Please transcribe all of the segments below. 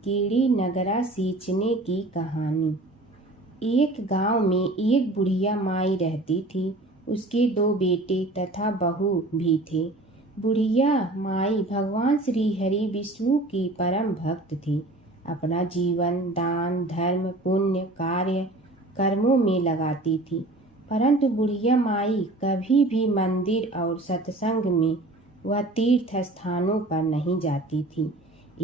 कीड़ी नगरा सींचने की कहानी। एक गांव में एक बुढ़िया माई रहती थी। उसके 2 बेटे तथा बहू भी थे। बुढ़िया माई भगवान श्री हरि विष्णु की परम भक्त थी। अपना जीवन दान धर्म पुण्य कार्य कर्मों में लगाती थी। परंतु बुढ़िया माई कभी भी मंदिर और सत्संग में वह तीर्थ स्थानों पर नहीं जाती थी।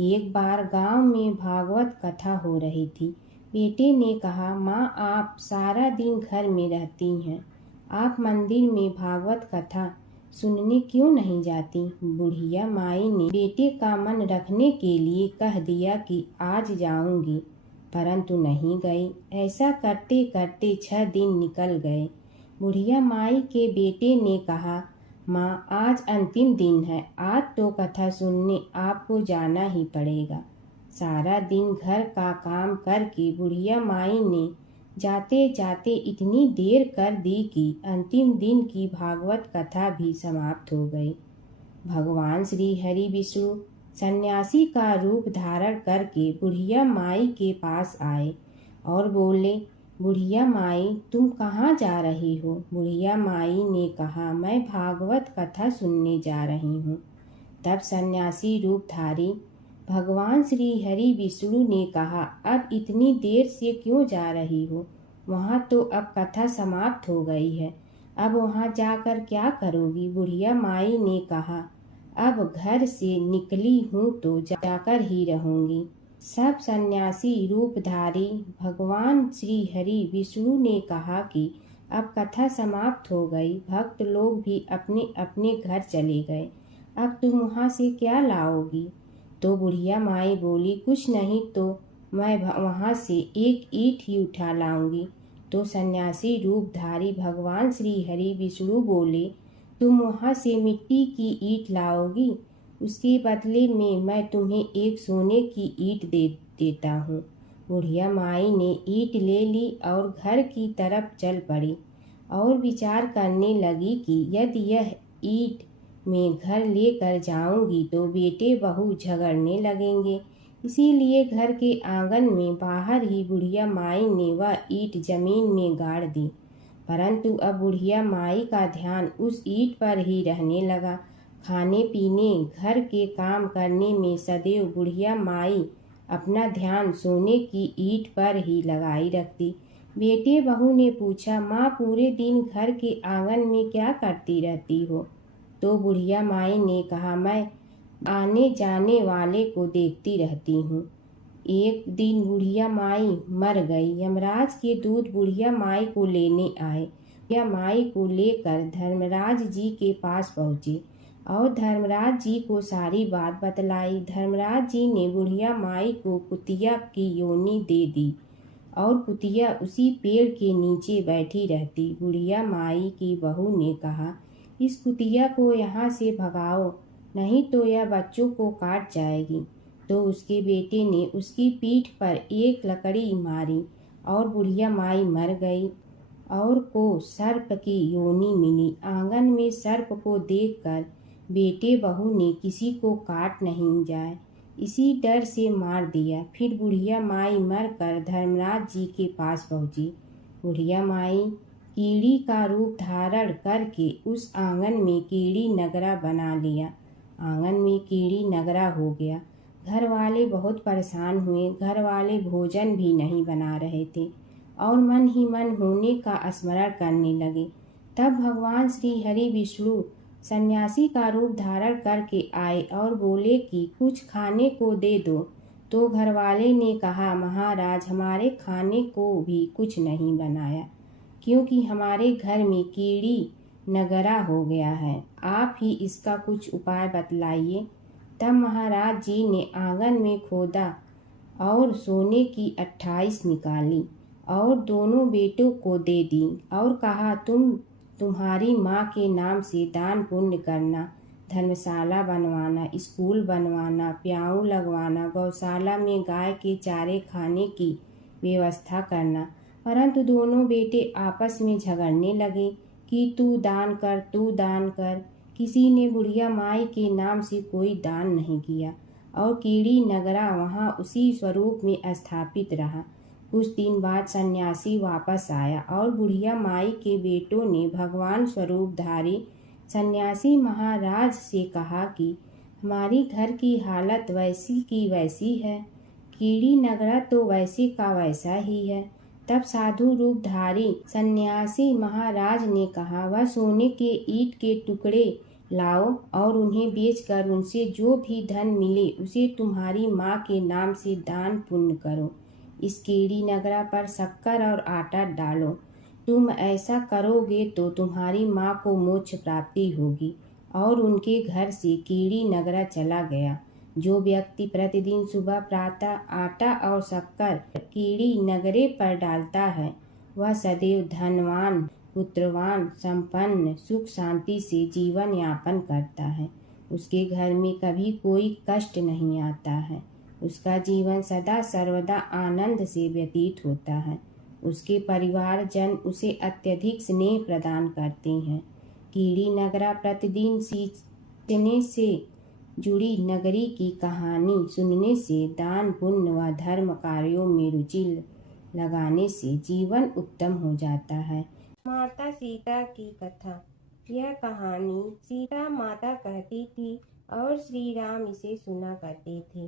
एक बार गांव में भागवत कथा हो रही थी। बेटे ने कहा, माँ आप सारा दिन घर में रहती हैं, आप मंदिर में भागवत कथा सुनने क्यों नहीं जाती? बुढ़िया माई ने बेटे का मन रखने के लिए कह दिया कि आज जाऊंगी, परंतु नहीं गई। ऐसा करते करते 6 दिन निकल गए। बुढ़िया माई के बेटे ने कहा, माँ आज अंतिम दिन है, आज तो कथा सुनने आपको जाना ही पड़ेगा। सारा दिन घर का काम करके बुढ़िया माई ने जाते जाते इतनी देर कर दी कि अंतिम दिन की भागवत कथा भी समाप्त हो गई। भगवान श्री हरि विष्णु सन्यासी का रूप धारण करके बुढ़िया माई के पास आए और बोले, बुढ़िया माई तुम कहाँ जा रही हो? बुढ़िया माई ने कहा, मैं भागवत कथा सुनने जा रही हूँ। तब सन्यासी रूपधारी भगवान श्री हरि विष्णु ने कहा, अब इतनी देर से क्यों जा रही हो? वहाँ तो अब कथा समाप्त हो गई है, अब वहाँ जाकर क्या करोगी? बुढ़िया माई ने कहा, अब घर से निकली हूँ तो जाकर ही रहूंगी। सब सन्यासी रूपधारी भगवान श्री हरि विष्णु ने कहा कि अब कथा समाप्त हो गई, भक्त लोग भी अपने अपने घर चले गए, अब तुम वहाँ से क्या लाओगी? तो बुढ़िया माई बोली, कुछ नहीं तो मैं वहाँ से एक ईंट ही उठा लाऊंगी। तो सन्यासी रूपधारी भगवान श्री हरि विष्णु बोले, तुम वहाँ से मिट्टी की ईंट लाओगी, उसके बदले में मैं तुम्हें एक सोने की ईंट देता हूँ। बुढ़िया माई ने ईंट ले ली और घर की तरफ चल पड़ी और विचार करने लगी कि यदि यह ईंट मैं घर लेकर जाऊंगी तो बेटे बहू झगड़ने लगेंगे। इसीलिए घर के आंगन में बाहर ही बुढ़िया माई ने वह ईंट जमीन में गाड़ दी। परंतु अब बुढ़िया माई का ध्यान उस ईंट पर ही रहने लगा। खाने पीने घर के काम करने में सदैव बुढ़िया माई अपना ध्यान सोने की ईंट पर ही लगाई रखती। बेटे बहू ने पूछा, माँ पूरे दिन घर के आंगन में क्या करती रहती हो? तो बुढ़िया माई ने कहा, मैं आने जाने वाले को देखती रहती हूँ। एक दिन बुढ़िया माई मर गई। यमराज के दूत बुढ़िया माई को लेने आए। बुढ़िया माई को लेकर धर्मराज जी के पास पहुँचे और धर्मराज जी को सारी बात बतलाई। धर्मराज जी ने बुढ़िया माई को कुतिया की योनि दे दी और कुतिया उसी पेड़ के नीचे बैठी रहती। बुढ़िया माई की बहू ने कहा, इस कुतिया को यहाँ से भगाओ, नहीं तो यह बच्चों को काट जाएगी। तो उसके बेटे ने उसकी पीठ पर एक लकड़ी मारी और बुढ़िया माई मर गई और को सर्प की योनि मिली। आंगन में सर्प को देखकर बेटे बहू ने किसी को काट नहीं जाए इसी डर से मार दिया। फिर बुढ़िया माई मरकर धर्मराज जी के पास पहुंची। बुढ़िया माई कीड़ी का रूप धारण करके उस आंगन में कीड़ी नगरा बना लिया। आंगन में कीड़ी नगरा हो गया। घर वाले बहुत परेशान हुए। घर वाले भोजन भी नहीं बना रहे थे और मन ही मन होने का स्मरण करने लगे। तब भगवान श्री हरि विष्णु सन्यासी का रूप धारण करके आए और बोले कि कुछ खाने को दे दो। तो घरवाले ने कहा, महाराज हमारे खाने को भी कुछ नहीं बनाया, क्योंकि हमारे घर में कीड़ी नगरा हो गया है, आप ही इसका कुछ उपाय बतलाइए। तब महाराज जी ने आंगन में खोदा और सोने की 28 निकाली और दोनों बेटों को दे दी और कहा, तुम्हारी माँ के नाम से दान पुण्य करना, धर्मशाला बनवाना, स्कूल बनवाना, प्याऊ लगवाना, गौशाला में गाय के चारे खाने की व्यवस्था करना। परंतु दोनों बेटे आपस में झगड़ने लगे कि तू दान कर, तू दान कर। किसी ने बुढ़िया माई के नाम से कोई दान नहीं किया और कीड़ी नगरा वहाँ उसी स्वरूप में स्थापित रहा। कुछ दिन बाद सन्यासी वापस आया और बुढ़िया माई के बेटों ने भगवान स्वरूपधारी सन्यासी महाराज से कहा कि हमारी घर की हालत वैसी की वैसी है, कीड़ी नगरा तो वैसे का वैसा ही है। तब साधु रूपधारी सन्यासी महाराज ने कहा, वह सोने के ईंट के टुकड़े लाओ और उन्हें बेचकर उनसे जो भी धन मिले उसे तुम्हारी माँ के नाम से दान पुण्य करो। इस कीड़ी नगरा पर शक्कर और आटा डालो। तुम ऐसा करोगे तो तुम्हारी माँ को मोक्ष प्राप्ति होगी। और उनके घर से कीड़ी नगरा चला गया। जो व्यक्ति प्रतिदिन सुबह प्रातः आटा और शक्कर कीड़ी नगरे पर डालता है वह सदैव धनवान, पुत्रवान, संपन्न, सुख शांति से जीवन यापन करता है। उसके घर में कभी कोई कष्ट नहीं आता है। उसका जीवन सदा सर्वदा आनंद से व्यतीत होता है। उसके परिवारजन उसे अत्यधिक स्नेह प्रदान करते हैं। कीड़ी नगरा प्रतिदिन सींचने से जुड़ी नगरी की कहानी सुनने से, दान पुण्य व धर्म कार्यों में रुचि लगाने से जीवन उत्तम हो जाता है। माता सीता की कथा। यह कहानी सीता माता कहती थी और श्री राम इसे सुना करते थे।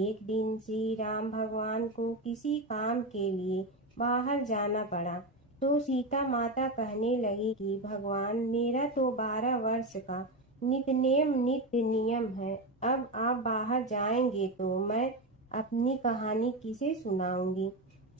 एक दिन श्री राम भगवान को किसी काम के लिए बाहर जाना पड़ा तो सीता माता कहने लगी कि भगवान, मेरा तो 12 वर्ष का नित्य नियम है। अब आप बाहर जाएंगे तो मैं अपनी कहानी किसे सुनाऊंगी।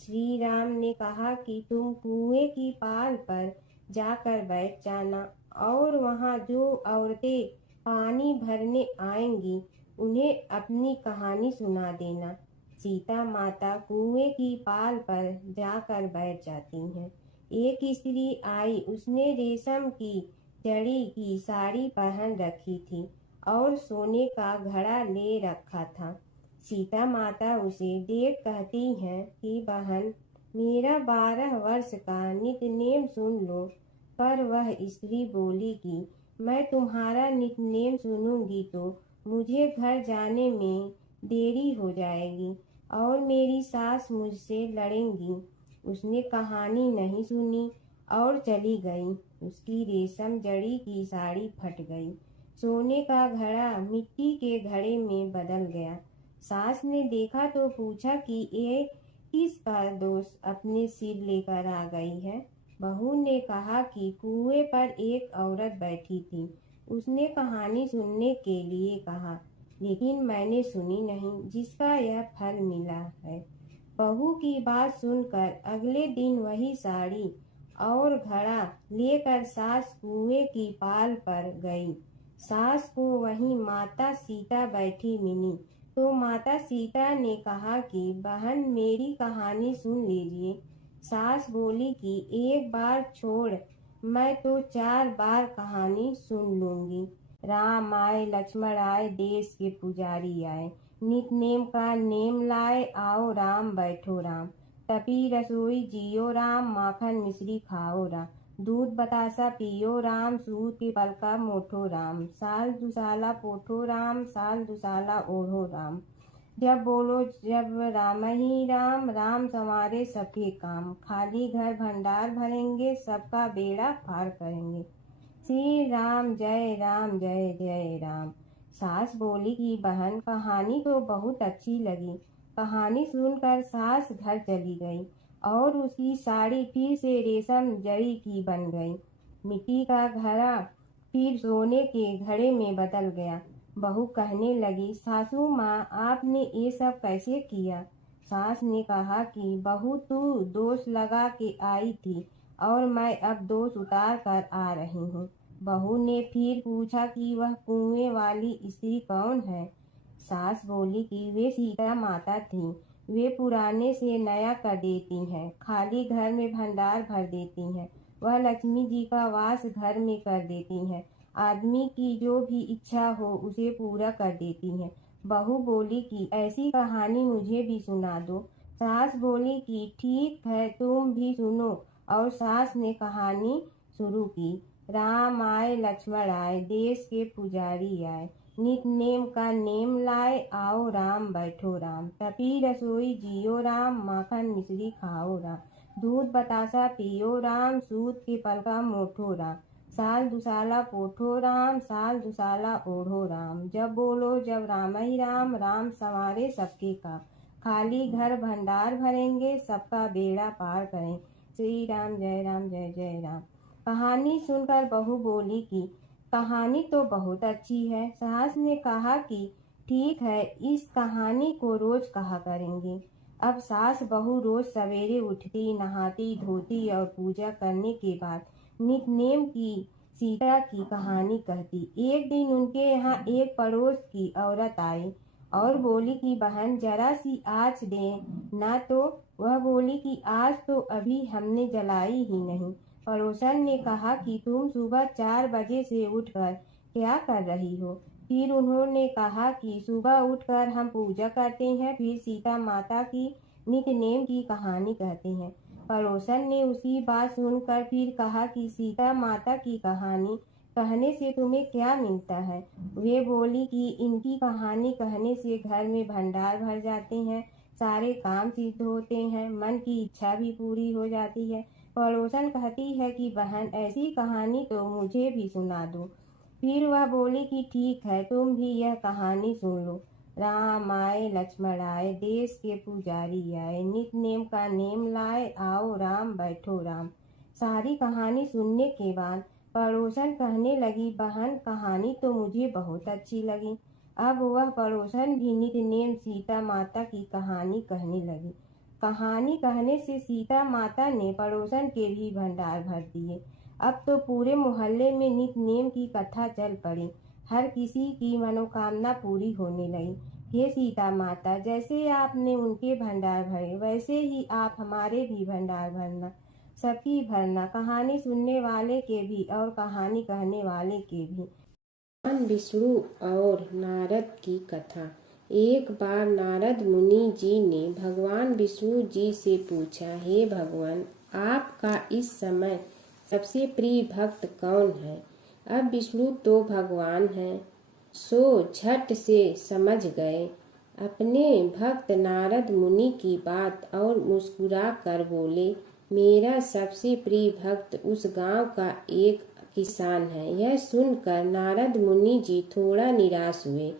श्री राम ने कहा कि तुम कुएं की पाल पर जाकर बैठ जाना और वहाँ जो औरतें पानी भरने आएंगी उन्हें अपनी कहानी सुना देना। सीता माता कुएं की पाल पर जाकर बैठ जाती हैं। एक स्त्री आई, उसने रेशम की जड़ी की साड़ी पहन रखी थी और सोने का घड़ा ले रखा था। सीता माता उसे देख कहती हैं कि बहन, मेरा 12 वर्ष का नित्य नेम सुन लो। पर वह स्त्री बोली कि मैं तुम्हारा नित्य नेम सुनूंगी तो मुझे घर जाने में देरी हो जाएगी और मेरी सास मुझसे लड़ेंगी। उसने कहानी नहीं सुनी और चली गई। उसकी रेशम जड़ी की साड़ी फट गई। सोने का घड़ा मिट्टी के घड़े में बदल गया। सास ने देखा तो पूछा कि ये किसका दोष अपने सिर लेकर आ गई है। बहू ने कहा कि कुएं पर एक औरत बैठी थी, उसने कहानी सुनने के लिए कहा, लेकिन मैंने सुनी नहीं, जिसका यह फल मिला है। बहू की बात सुनकर अगले दिन वही साड़ी और घड़ा लेकर सास कुएं की पाल पर गई। सास को वहीं माता सीता बैठी मिली तो माता सीता ने कहा कि बहन, मेरी कहानी सुन लीजिए। सास बोली कि एक बार छोड़, मैं तो 4 बार कहानी सुन लूंगी। राम आए, लक्ष्मण आए, देश के पुजारी आए, नित नेम का नेम लाए, आओ राम बैठो राम, तपी रसोई जियो राम, माखन मिश्री खाओ राम, दूध बतासा पियो राम, सूत के पलका मोठो राम, साल दुसाला पोठो राम, साल दुसाला ओढ़ो राम, जब बोलो जब राम ही राम, राम संवारे सबके काम, खाली घर भंडार भरेंगे, सबका बेड़ा पार करेंगे, श्री राम जय राम जय जय राम। सास बोली कि बहन, कहानी तो बहुत अच्छी लगी। कहानी सुनकर सास घर चली गई और उसकी साड़ी फिर से रेशम जड़ी की बन गई। मिट्टी का घड़ा फिर सोने के घड़े में बदल गया। बहू कहने लगी, सासू माँ, आपने ये सब कैसे किया। सास ने कहा कि बहू, तू दोष लगा के आई थी और मैं अब दोष उतार कर आ रही हूँ। बहू ने फिर पूछा कि वह कुएं वाली स्त्री कौन है। सास बोली कि वे सीता माता थीं। वे पुराने से नया कर देती हैं, खाली घर में भंडार भर देती हैं। वह लक्ष्मी जी का वास घर में कर देती हैं। आदमी की जो भी इच्छा हो उसे पूरा कर देती हैं। बहू बोली कि ऐसी कहानी मुझे भी सुना दो। सास बोली कि ठीक है, तुम भी सुनो। और सास ने कहानी शुरू की। राम आए, लक्ष्मण आए, देश के पुजारी आए, नित नेम का नेम लाए, आओ राम बैठो राम। तपी रसोई जियो राम, माखन मिश्री खाओ राम। दूध बतासा पियो राम, सूत के पलका मोठो राम। साल दुसाला पोठो राम, साल दुसाला ओढ़ो राम। जब बोलो जब राम ही राम, राम संवारे सबके काम। खाली घर भंडार भरेंगे, सबका बेड़ा पार करें। श्री राम जय जय राम। कहानी सुनकर बहू बोली कि कहानी तो बहुत अच्छी है। सास ने कहा कि ठीक है, इस कहानी को रोज कहा करेंगे। अब सास बहू रोज सवेरे उठती, नहाती धोती और पूजा करने के बाद नितनेम की सीता की कहानी कहती। एक दिन उनके यहाँ एक पड़ोस की औरत आई और बोली कि बहन जरा सी आँच दे ना। तो वह बोली कि आज तो अभी हमने जलाई ही नहीं। पड़ोसन ने कहा कि तुम सुबह 4 बजे से उठकर क्या कर रही हो? फिर उन्होंने कहा कि सुबह उठकर हम पूजा करते हैं, फिर सीता माता की नितनेम की कहानी कहते हैं। पड़ोसन ने उसकी बात सुनकर फिर कहा कि सीता माता की कहानी कहने से तुम्हें क्या मिलता है? वे बोली कि इनकी कहानी कहने से घर में भंडार भर जाते हैं, सारे काम सिद्ध होते हैं, मन की इच्छा भी पूरी हो जाती है। पड़ोसन कहती है कि बहन ऐसी कहानी तो मुझे भी सुना दो। फिर वह बोली कि ठीक है, तुम भी यह कहानी सुन लो। राम आए लक्ष्मण आए, देश के पुजारी आए, नित नेम का नेम लाए, आओ राम बैठो राम। सारी कहानी सुनने के बाद पड़ोसन कहने लगी, बहन कहानी तो मुझे बहुत अच्छी लगी। अब वह पड़ोसन भी नित नेम सीता माता की कहानी कहने लगी। कहानी कहने से सीता माता ने पड़ोसन के भी भंडार भर दिए। अब तो पूरे मोहल्ले में नित नेम की कथा चल पड़ी। हर किसी की मनोकामना पूरी होने लगी। हे सीता माता, जैसे आपने उनके भंडार भरे, वैसे ही आप हमारे भी भंडार भरना, सबकी भरना, कहानी सुनने वाले के भी और कहानी कहने वाले के भी। भगवान विष्णु और नारद की कथा। एक बार नारद मुनि जी ने भगवान विष्णु जी से पूछा, हे भगवान, आपका इस समय सबसे प्रिय भक्त कौन है? अब विष्णु तो भगवान हैं, सो झट से समझ गए अपने भक्त नारद मुनि की बात और मुस्कुरा कर बोले, मेरा सबसे प्रिय भक्त उस गांव का एक किसान है। यह सुनकर नारद मुनि जी थोड़ा निराश हुए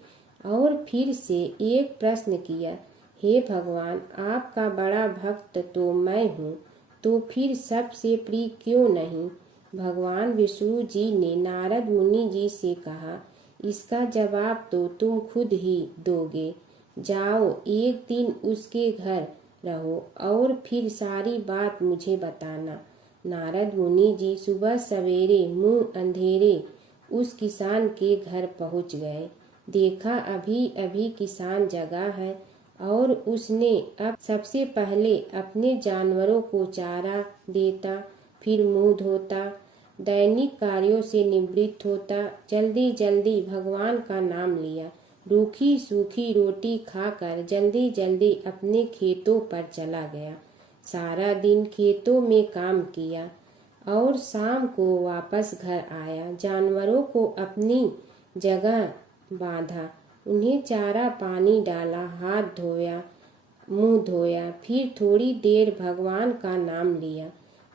और फिर से एक प्रश्न किया, हे भगवान, आपका बड़ा भक्त तो मैं हूँ, तो फिर सबसे प्रिय क्यों नहीं? भगवान विष्णु जी ने नारद मुनि जी से कहा, इसका जवाब तो तुम खुद ही दोगे। जाओ एक दिन उसके घर रहो और फिर सारी बात मुझे बताना। नारद मुनि जी सुबह सवेरे मुंह अंधेरे उस किसान के घर पहुंच गए। देखा अभी अभी किसान जगा है और उसने अब सबसे पहले अपने जानवरों को चारा देता, फिर मुंह धोता, दैनिक कार्यों से निवृत्त होता, जल्दी जल्दी भगवान का नाम लिया, रूखी सूखी रोटी खाकर जल्दी जल्दी अपने खेतों पर चला गया। सारा दिन खेतों में काम किया और शाम को वापस घर आया। जानवरों को अपनी जगह बांधा, उन्हें चारा पानी डाला, हाथ धोया, मुंह धोया, फिर थोड़ी देर भगवान का नाम लिया,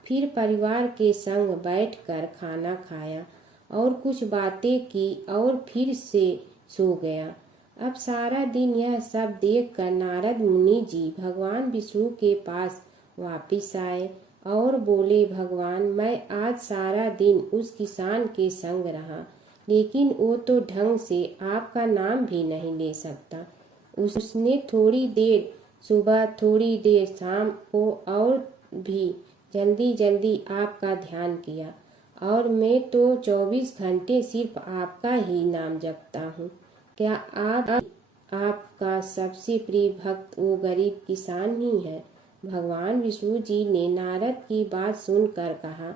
फिर परिवार के संग बैठकर खाना खाया और कुछ बातें की और फिर से सो गया। अब सारा दिन यह सब देखकर नारद मुनि जी भगवान विष्णु के पास वापिस आए और बोले, भगवान, मैं आज सारा दिन उस किसान के संग रहा, लेकिन वो तो ढंग से आपका नाम भी नहीं ले सकता। उसने थोड़ी देर सुबह थोड़ी देर शाम को और भी जल्दी जल्दी आपका ध्यान किया, और मैं तो 24 घंटे सिर्फ आपका ही नाम जपता हूँ। क्या आपका सबसे प्रिय भक्त वो गरीब किसान ही है? भगवान विष्णु जी ने नारद की बात सुनकर कहा,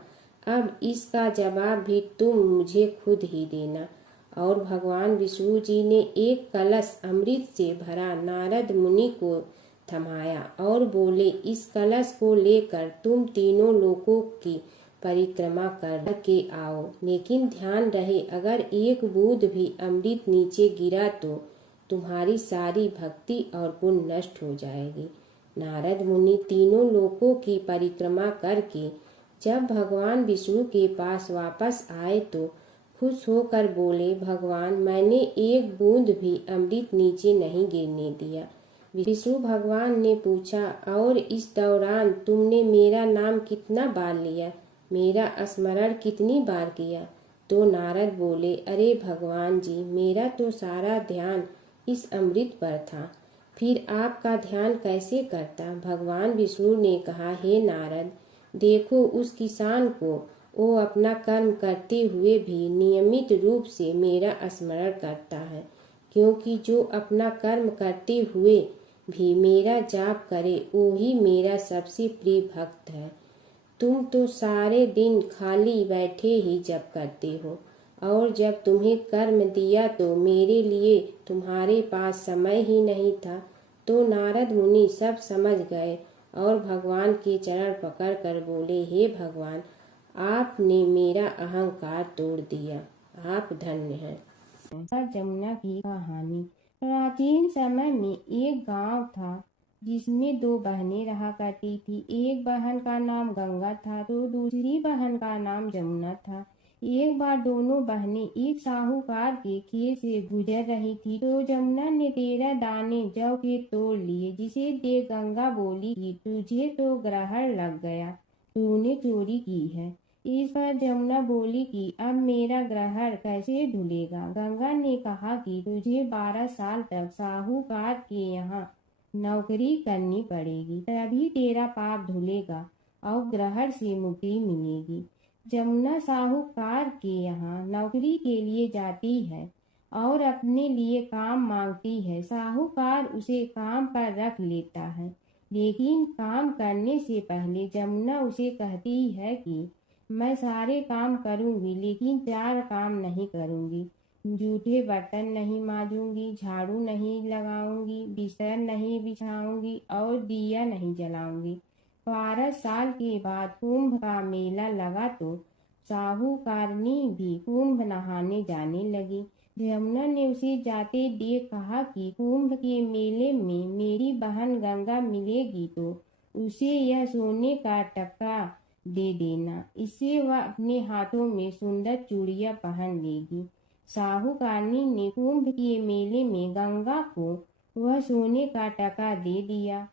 अब इसका जवाब भी तुम मुझे खुद ही देना। और भगवान विष्णु जी ने एक कलश अमृत से भरा नारद मुनि को थमाया और बोले, इस कलश को लेकर तुम तीनों लोगों की परिक्रमा कर के आओ, लेकिन ध्यान रहे अगर एक बूंद भी अमृत नीचे गिरा तो तुम्हारी सारी भक्ति और पुण्य नष्ट हो जाएगी। नारद मुनि तीनों लोकों की परिक्रमा करके जब भगवान विष्णु के पास वापस आए तो खुश होकर बोले, भगवान मैंने एक बूंद भी अमृत नीचे नहीं गिरने दिया। विष्णु भगवान ने पूछा, और इस दौरान तुमने मेरा नाम कितना बार लिया, मेरा स्मरण कितनी बार किया? तो नारद बोले, अरे भगवान जी, मेरा तो सारा ध्यान इस अमृत पर था, फिर आपका ध्यान कैसे करता? भगवान विष्णु ने कहा, हे नारद, देखो उस किसान को, वो अपना कर्म करते हुए भी नियमित रूप से मेरा स्मरण करता है, क्योंकि जो अपना कर्म करते हुए भी मेरा जाप करे वो ही मेरा सबसे प्रिय भक्त है। तुम तो सारे दिन खाली बैठे ही जप करते हो, और जब तुम्हें कर्म दिया तो मेरे लिए तुम्हारे पास समय ही नहीं था। तो नारद मुनि सब समझ गए और भगवान के चरण पकड़ कर बोले, हे भगवान, आपने मेरा अहंकार तोड़ दिया, आप धन्य हैं। जमुना की कहानी। प्राचीन समय में एक गांव था जिसमें दो बहनें रहा करती थी। एक बहन का नाम गंगा था तो दूसरी बहन का नाम जमुना था। एक बार दोनों बहनें एक साहूकार के खेत से गुजर रही थी तो जमुना ने 13 दाने जौ के तोड़ लिए, जिसे देख गंगा बोली कि तुझे तो ग्रहण लग गया, तूने चोरी की है। इस पर जमुना बोली कि अब मेरा ग्रहण कैसे धुलेगा? गंगा ने कहा कि तुझे 12 साल तक साहूकार के यहाँ नौकरी करनी पड़ेगी, तभी तेरा पाप धुलेगा और ग्रहण से मुक्ति मिलेगी। जमुना साहूकार के यहाँ नौकरी के लिए जाती है और अपने लिए काम मांगती है। साहूकार उसे काम पर रख लेता है, लेकिन काम करने से पहले जमुना उसे कहती है कि मैं सारे काम करूंगी लेकिन 4 काम नहीं करूंगी। जूठे बर्तन नहीं मांजूंगी, झाड़ू नहीं लगाऊंगी, बिस्तर नहीं बिछाऊंगी और दिया नहीं जलाऊंगी। 12 साल के बाद कुंभ का मेला लगा तो साहूकारनी भी कुंभ नहाने जाने लगी। यमुना ने उसे जाते देख कहा कि कुंभ के मेले में मेरी बहन गंगा मिलेगी तो उसे यह सोने का टका दे देना, इससे वह अपने हाथों में सुंदर चूड़ियां पहन लेगी। साहूकारनी ने कुंभ के मेले में गंगा को वह सोने का टका दे दिया।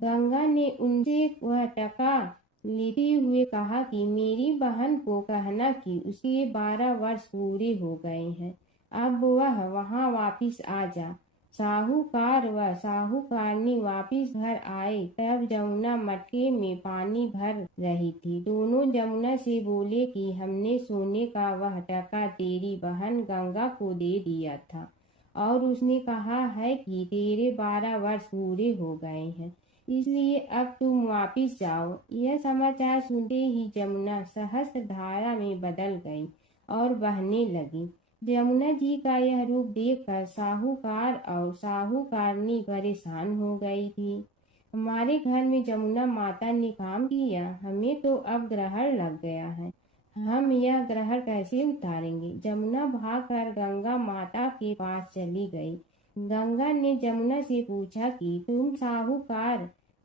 गंगा ने उनसे वह टका लेते हुए कहा कि मेरी बहन को कहना कि उसके 12 वर्ष पूरे हो गए हैं, अब वह वहां वापिस आ जा। साहूकार व साहूकारनी वापिस घर आए तब जमुना मटके में पानी भर रही थी। दोनों जमुना से बोले कि हमने सोने का वह टका तेरी बहन गंगा को दे दिया था और उसने कहा है कि तेरे 12 वर्ष पूरे हो गए हैं, इसलिए अब तुम वापिस जाओ। यह समाचार सुनते ही जमुना सहस्त्र धारा में बदल गई और बहने लगी। जमुना जी का यह रूप देखकर साहूकार और साहूकारनी परेशान हो गई थी। हमारे घर में जमुना माता ने काम किया, हमें तो अब ग्रहण लग गया है, हम यह ग्रहण कैसे उतारेंगे? जमुना भागकर गंगा माता के पास चली गई। गंगा ने जमुना से पूछा कि तुम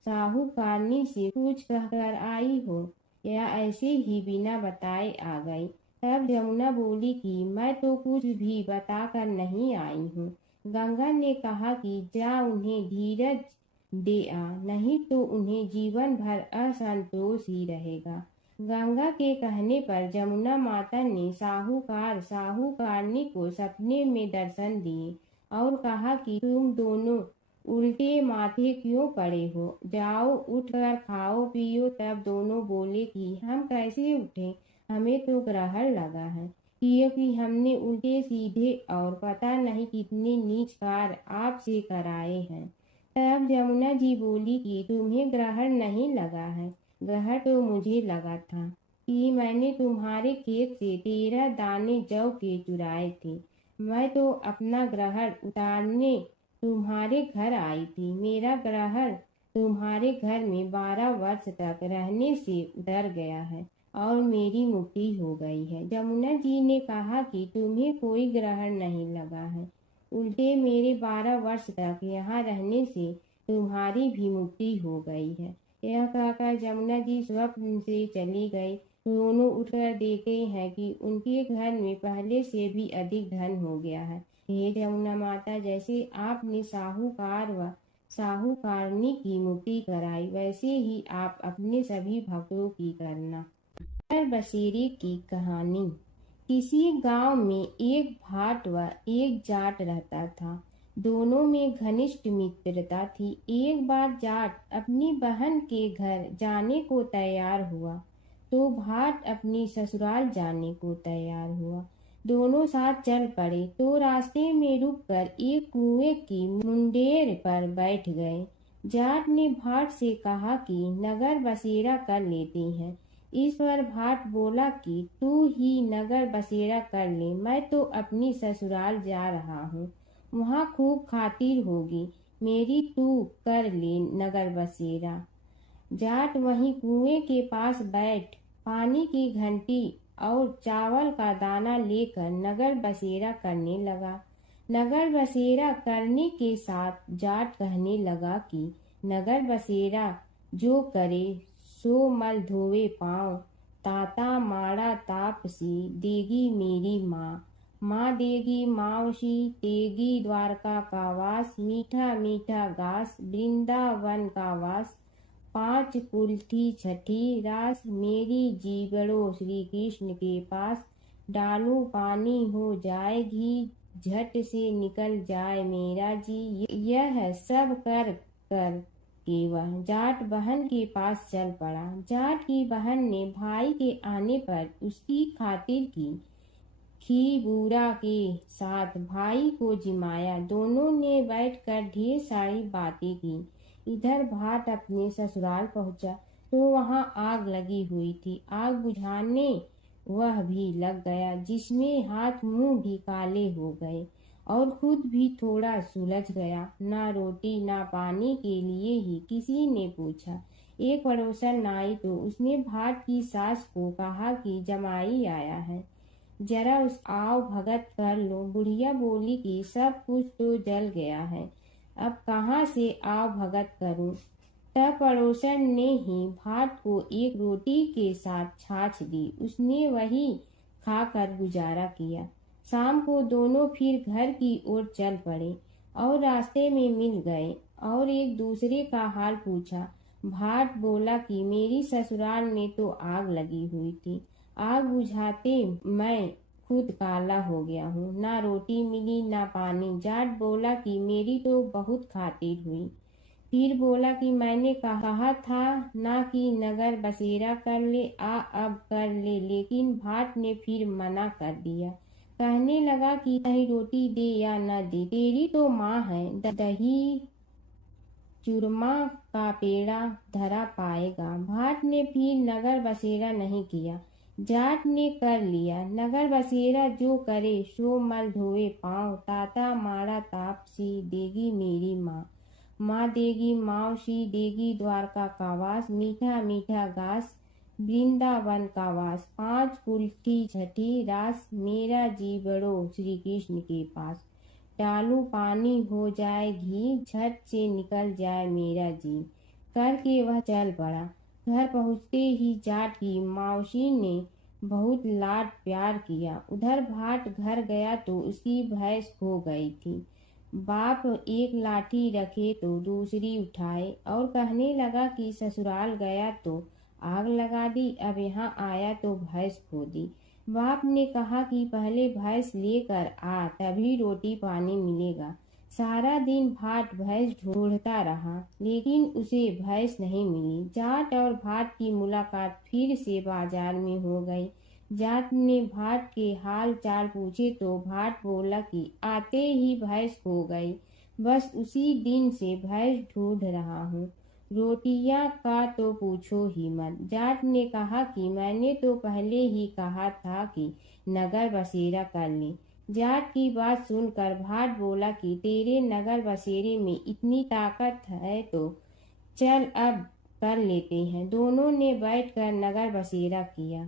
साहूकारनी से कुछ कहकर आई हो या ऐसे ही बिना बताए आ गई? तब जमुना बोली कि मैं तो कुछ भी बताकर नहीं आई हूँ। गंगा ने कहा कि जा उन्हें धीरज दे आ, नहीं तो उन्हें जीवन भर असंतोष ही रहेगा। गंगा के कहने पर जमुना माता ने साहूकारनी को सपने में दर्शन दिए और कहा कि तुम दोनों उल्टे माथे क्यों पड़े हो, जाओ उठकर खाओ पियो। तब दोनों बोले कि हम कैसे उठें, हमें तो ग्रहण लगा है, क्योंकि हमने उल्टे सीधे और पता नहीं कितने नीच कार्य आपसे कराए हैं। तब जमुना जी बोली कि तुम्हें ग्रहण नहीं लगा है, ग्रहण तो मुझे लगा था कि मैंने तुम्हारे खेत से 13 दाने जौ के चुराए थे। मैं तो अपना ग्रहण उतारने तुम्हारे घर आई थी। मेरा ग्रहण तुम्हारे घर में 12 वर्ष तक रहने से उतर गया है और मेरी मुक्ति हो गई है। जमुना जी ने कहा कि तुम्हें कोई ग्रहण नहीं लगा है, उल्टे मेरे 12 वर्ष तक यहाँ रहने से तुम्हारी भी मुक्ति हो गई है। यह कहकर जमुना जी स्वप्न से चली गई। दोनों उठकर देखते हैं कि उनके घर में पहले से भी अधिक धन हो गया है। हे जमुना माता, जैसे आपने साहूकार व साहूकारनी की मुक्ति कराई, वैसे ही आप अपने सभी भक्तों की करना। नगर बसेरे की कहानी। किसी गांव में एक भाट व एक जाट रहता था। दोनों में घनिष्ठ मित्रता थी। एक बार जाट अपनी बहन के घर जाने को तैयार हुआ तो भाट अपनी ससुराल जाने को तैयार हुआ। दोनों साथ चल पड़े तो रास्ते में रुककर एक कुएं की मुंडेर पर बैठ गए। जाट ने भाट से कहा कि नगर बसेरा कर लेते हैं। इस पर भाट बोला कि तू ही नगर बसेरा कर ले, मैं तो अपनी ससुराल जा रहा हूँ, वहाँ खूब खातिर होगी मेरी, तू कर ले नगर बसेरा। जाट वहीं कुएं के पास बैठ पानी की घंटी और चावल का दाना लेकर नगर बसेरा करने लगा। नगर बसेरा करने के साथ जाट कहने लगा कि नगर बसेरा जो करे सो मल धोवे पाँव, ताता माड़ा तापसी देगी मेरी माँ, माँ देगी मावशी तेगी द्वारका का वास, मीठा मीठा घास वृंदावन का वास, 5 कुल्ठी छठी रास, मेरी जीवड़ो श्री कृष्ण के पास, डालू पानी हो जाए घी, झट से निकल जाए मेरा जी। यह सब कर कर के वह जाट बहन के पास चल पड़ा। जाट की बहन ने भाई के आने पर उसकी खातिर की। खी बूरा के साथ भाई को जिमाया। दोनों ने बैठकर ढेर सारी बातें की। इधर भाट अपने ससुराल पहुंचा तो वहां आग लगी हुई थी। आग बुझाने वह भी लग गया, जिसमें हाथ मुंह भी काले हो गए और खुद भी थोड़ा सुलझ गया। ना रोटी ना पानी के लिए ही किसी ने पूछा। एक पड़ोसन आई तो उसने भाट की सास को कहा कि जमाई आया है, जरा उस आओ भगत कर लो। बुढ़िया बोली कि सब कुछ तो जल गया है, अब कहाँ से आओ भगत करूं। तब पड़ोसन ने ही भाट को एक रोटी के साथ छाछ दी। उसने वही खाकर गुजारा किया। शाम को दोनों फिर घर की ओर चल पड़े और रास्ते में मिल गए और एक दूसरे का हाल पूछा। भाट बोला कि मेरी ससुराल में तो आग लगी हुई थी, आग बुझाते मैं खुद काला हो गया हूँ, ना रोटी मिली ना पानी। जाट बोला कि मेरी तो बहुत खातिर हुई। फिर बोला कि मैंने कहा था ना कि नगर बसेरा कर ले, अब कर ले, लेकिन भाट ने फिर मना कर दिया। कहने लगा कि चाहे रोटी दे या न दे, तेरी तो माँ है, दही चूरमा का पेड़ा धरा पाएगा। भाट ने फिर नगर बसेरा नहीं किया। जाट ने कर लिया। नगर बसेरा जो करे सो मल धोवे पाँव, ताता माड़ा तापसी देगी मेरी माँ, माँ देगी मावशी देगी द्वारका का वास, मीठा मीठा घास वृंदावन का वास, 5 कुल्ठी छठी रास, मेरा जी बड़ो श्री कृष्ण के पास, डालू पानी हो जाए घी, झट से निकल जाए मेरा जी। करके वह चल पड़ा। घर पहुँचते ही जाट की मावशी ने बहुत लाड प्यार किया। उधर भाट घर गया तो उसकी भैंस खो गई थी। बाप एक लाठी रखे तो दूसरी उठाए और कहने लगा कि ससुराल गया तो आग लगा दी, अब यहाँ आया तो भैंस खो दी। बाप ने कहा कि पहले भैंस लेकर आ, तभी रोटी पानी मिलेगा। सारा दिन भाट भैंस ढूंढता रहा, लेकिन उसे भैंस नहीं मिली। जाट और भाट की मुलाकात फिर से बाजार में हो गई। जाट ने भाट के हाल चाल पूछे तो भाट बोला कि आते ही भैंस खो गई, बस उसी दिन से भैंस ढूंढ रहा हूँ। रोटियां का तो पूछो ही मत। जाट ने कहा कि मैंने तो पहले ही कहा था कि नगर बसेरा कर ले। जाट की बात सुनकर भाट बोला कि तेरे नगर बसेरे में इतनी ताकत है तो चल अब कर लेते हैं। दोनों ने बैठकर नगर बसेरा किया।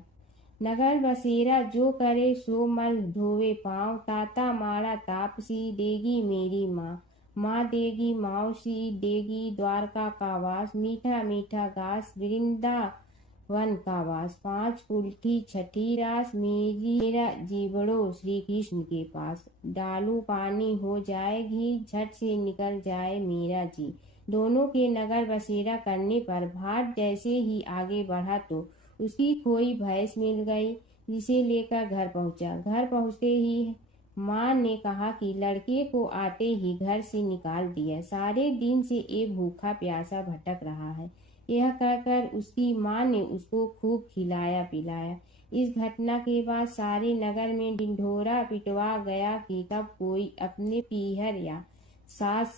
नगर बसेरा जो करे सो मल धोवे पाँव, ताता मारा तापसी देगी मेरी माँ। माँ देगी मौसी देगी द्वारका का वास, मीठा मीठा घास वृंदावन का वास। 5 फूल की छठी रास, मेरा जीवड़ो श्री कृष्ण के पास। डालू पानी हो जाए घी, झट से निकल जाए मेरा जी। दोनों के नगर बसेरा करने पर भाट जैसे ही आगे बढ़ा तो उसकी खोई भैंस मिल गई, जिसे लेकर घर पहुंचा। घर पहुंचते ही माँ ने कहा कि लड़के को आते ही घर से निकाल दिया, सारे दिन से ये भूखा प्यासा भटक रहा है। यह कहकर उसकी माँ ने उसको खूब खिलाया पिलाया। इस घटना के बाद सारे नगर में ढिंढोरा पिटवा गया कि कब कोई अपने पीहर या सास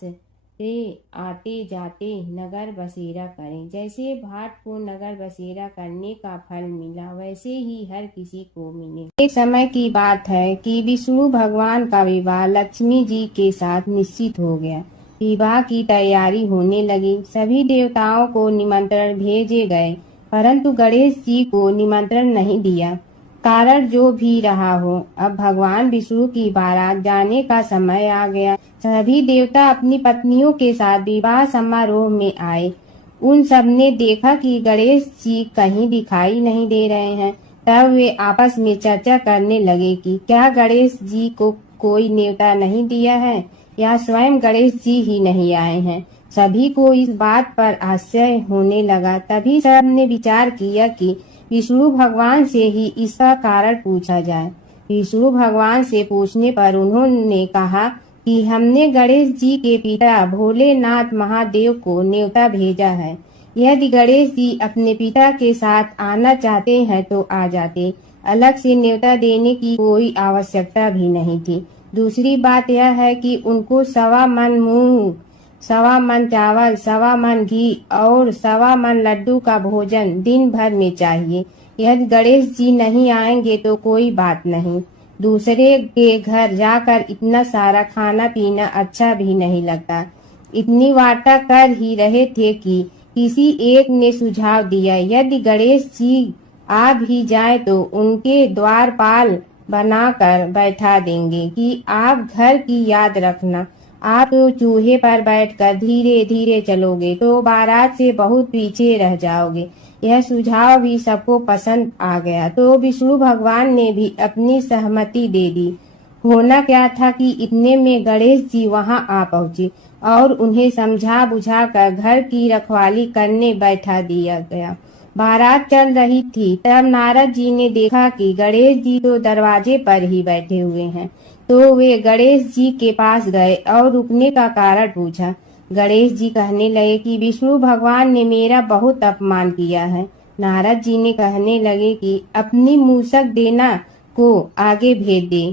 से आते जाते नगर बसेरा करें। जैसे भाट को नगर बसेरा करने का फल मिला, वैसे ही हर किसी को मिले। एक समय की बात है कि विष्णु भगवान का विवाह लक्ष्मी जी के साथ निश्चित हो गया। विवाह की तैयारी होने लगी। सभी देवताओं को निमंत्रण भेजे गए, परंतु गणेश जी को निमंत्रण नहीं दिया। कारण जो भी रहा हो, अब भगवान विष्णु की बारात जाने का समय आ गया। सभी देवता अपनी पत्नियों के साथ विवाह समारोह में आए। उन सब ने देखा कि गणेश जी कहीं दिखाई नहीं दे रहे हैं। तब वे आपस में चर्चा करने लगे कि क्या गणेश जी को कोई न्योता नहीं दिया है या स्वयं गणेश जी ही नहीं आए हैं। सभी को इस बात पर आश्चर्य होने लगा। तभी सब ने विचार किया कि विष्णु भगवान से ही इसका कारण पूछा जाए। विष्णु भगवान से पूछने पर उन्होंने कहा कि हमने गणेश जी के पिता भोलेनाथ महादेव को न्योता भेजा है। यदि गणेश जी अपने पिता के साथ आना चाहते हैं तो आ जाते, अलग से न्योता देने की कोई आवश्यकता भी नहीं थी। दूसरी बात यह है कि उनको 1.25 मन मूंग, 1.25 मन चावल, 1.25 मन घी और 1.25 मन लड्डू का भोजन दिन भर में चाहिए। यदि गणेश जी नहीं आएंगे तो कोई बात नहीं, दूसरे के घर जाकर इतना सारा खाना पीना अच्छा भी नहीं लगता। इतनी वार्ता कर ही रहे थे कि किसी एक ने सुझाव दिया, यदि गणेश जी आ भी जाए तो उनके द्वारपाल बनाकर बैठा देंगे कि आप घर की याद रखना। आप तो चूहे पर बैठकर धीरे धीरे चलोगे तो बारात से बहुत पीछे रह जाओगे। यह सुझाव भी सबको पसंद आ गया तो विष्णु भगवान ने भी अपनी सहमति दे दी। होना क्या था कि इतने में गणेश जी वहां आ पहुंचे और उन्हें समझा बुझा कर घर की रखवाली करने बैठा दिया गया। बारात चल रही थी, तब नारद जी ने देखा कि गणेश जी तो दरवाजे पर ही बैठे हुए हैं, तो वे गणेश जी के पास गए और रुकने का कारण पूछा। गणेश जी कहने लगे कि विष्णु भगवान ने मेरा बहुत अपमान किया है। नारद जी ने कहने लगे कि अपनी मूसक देना को आगे भेज दे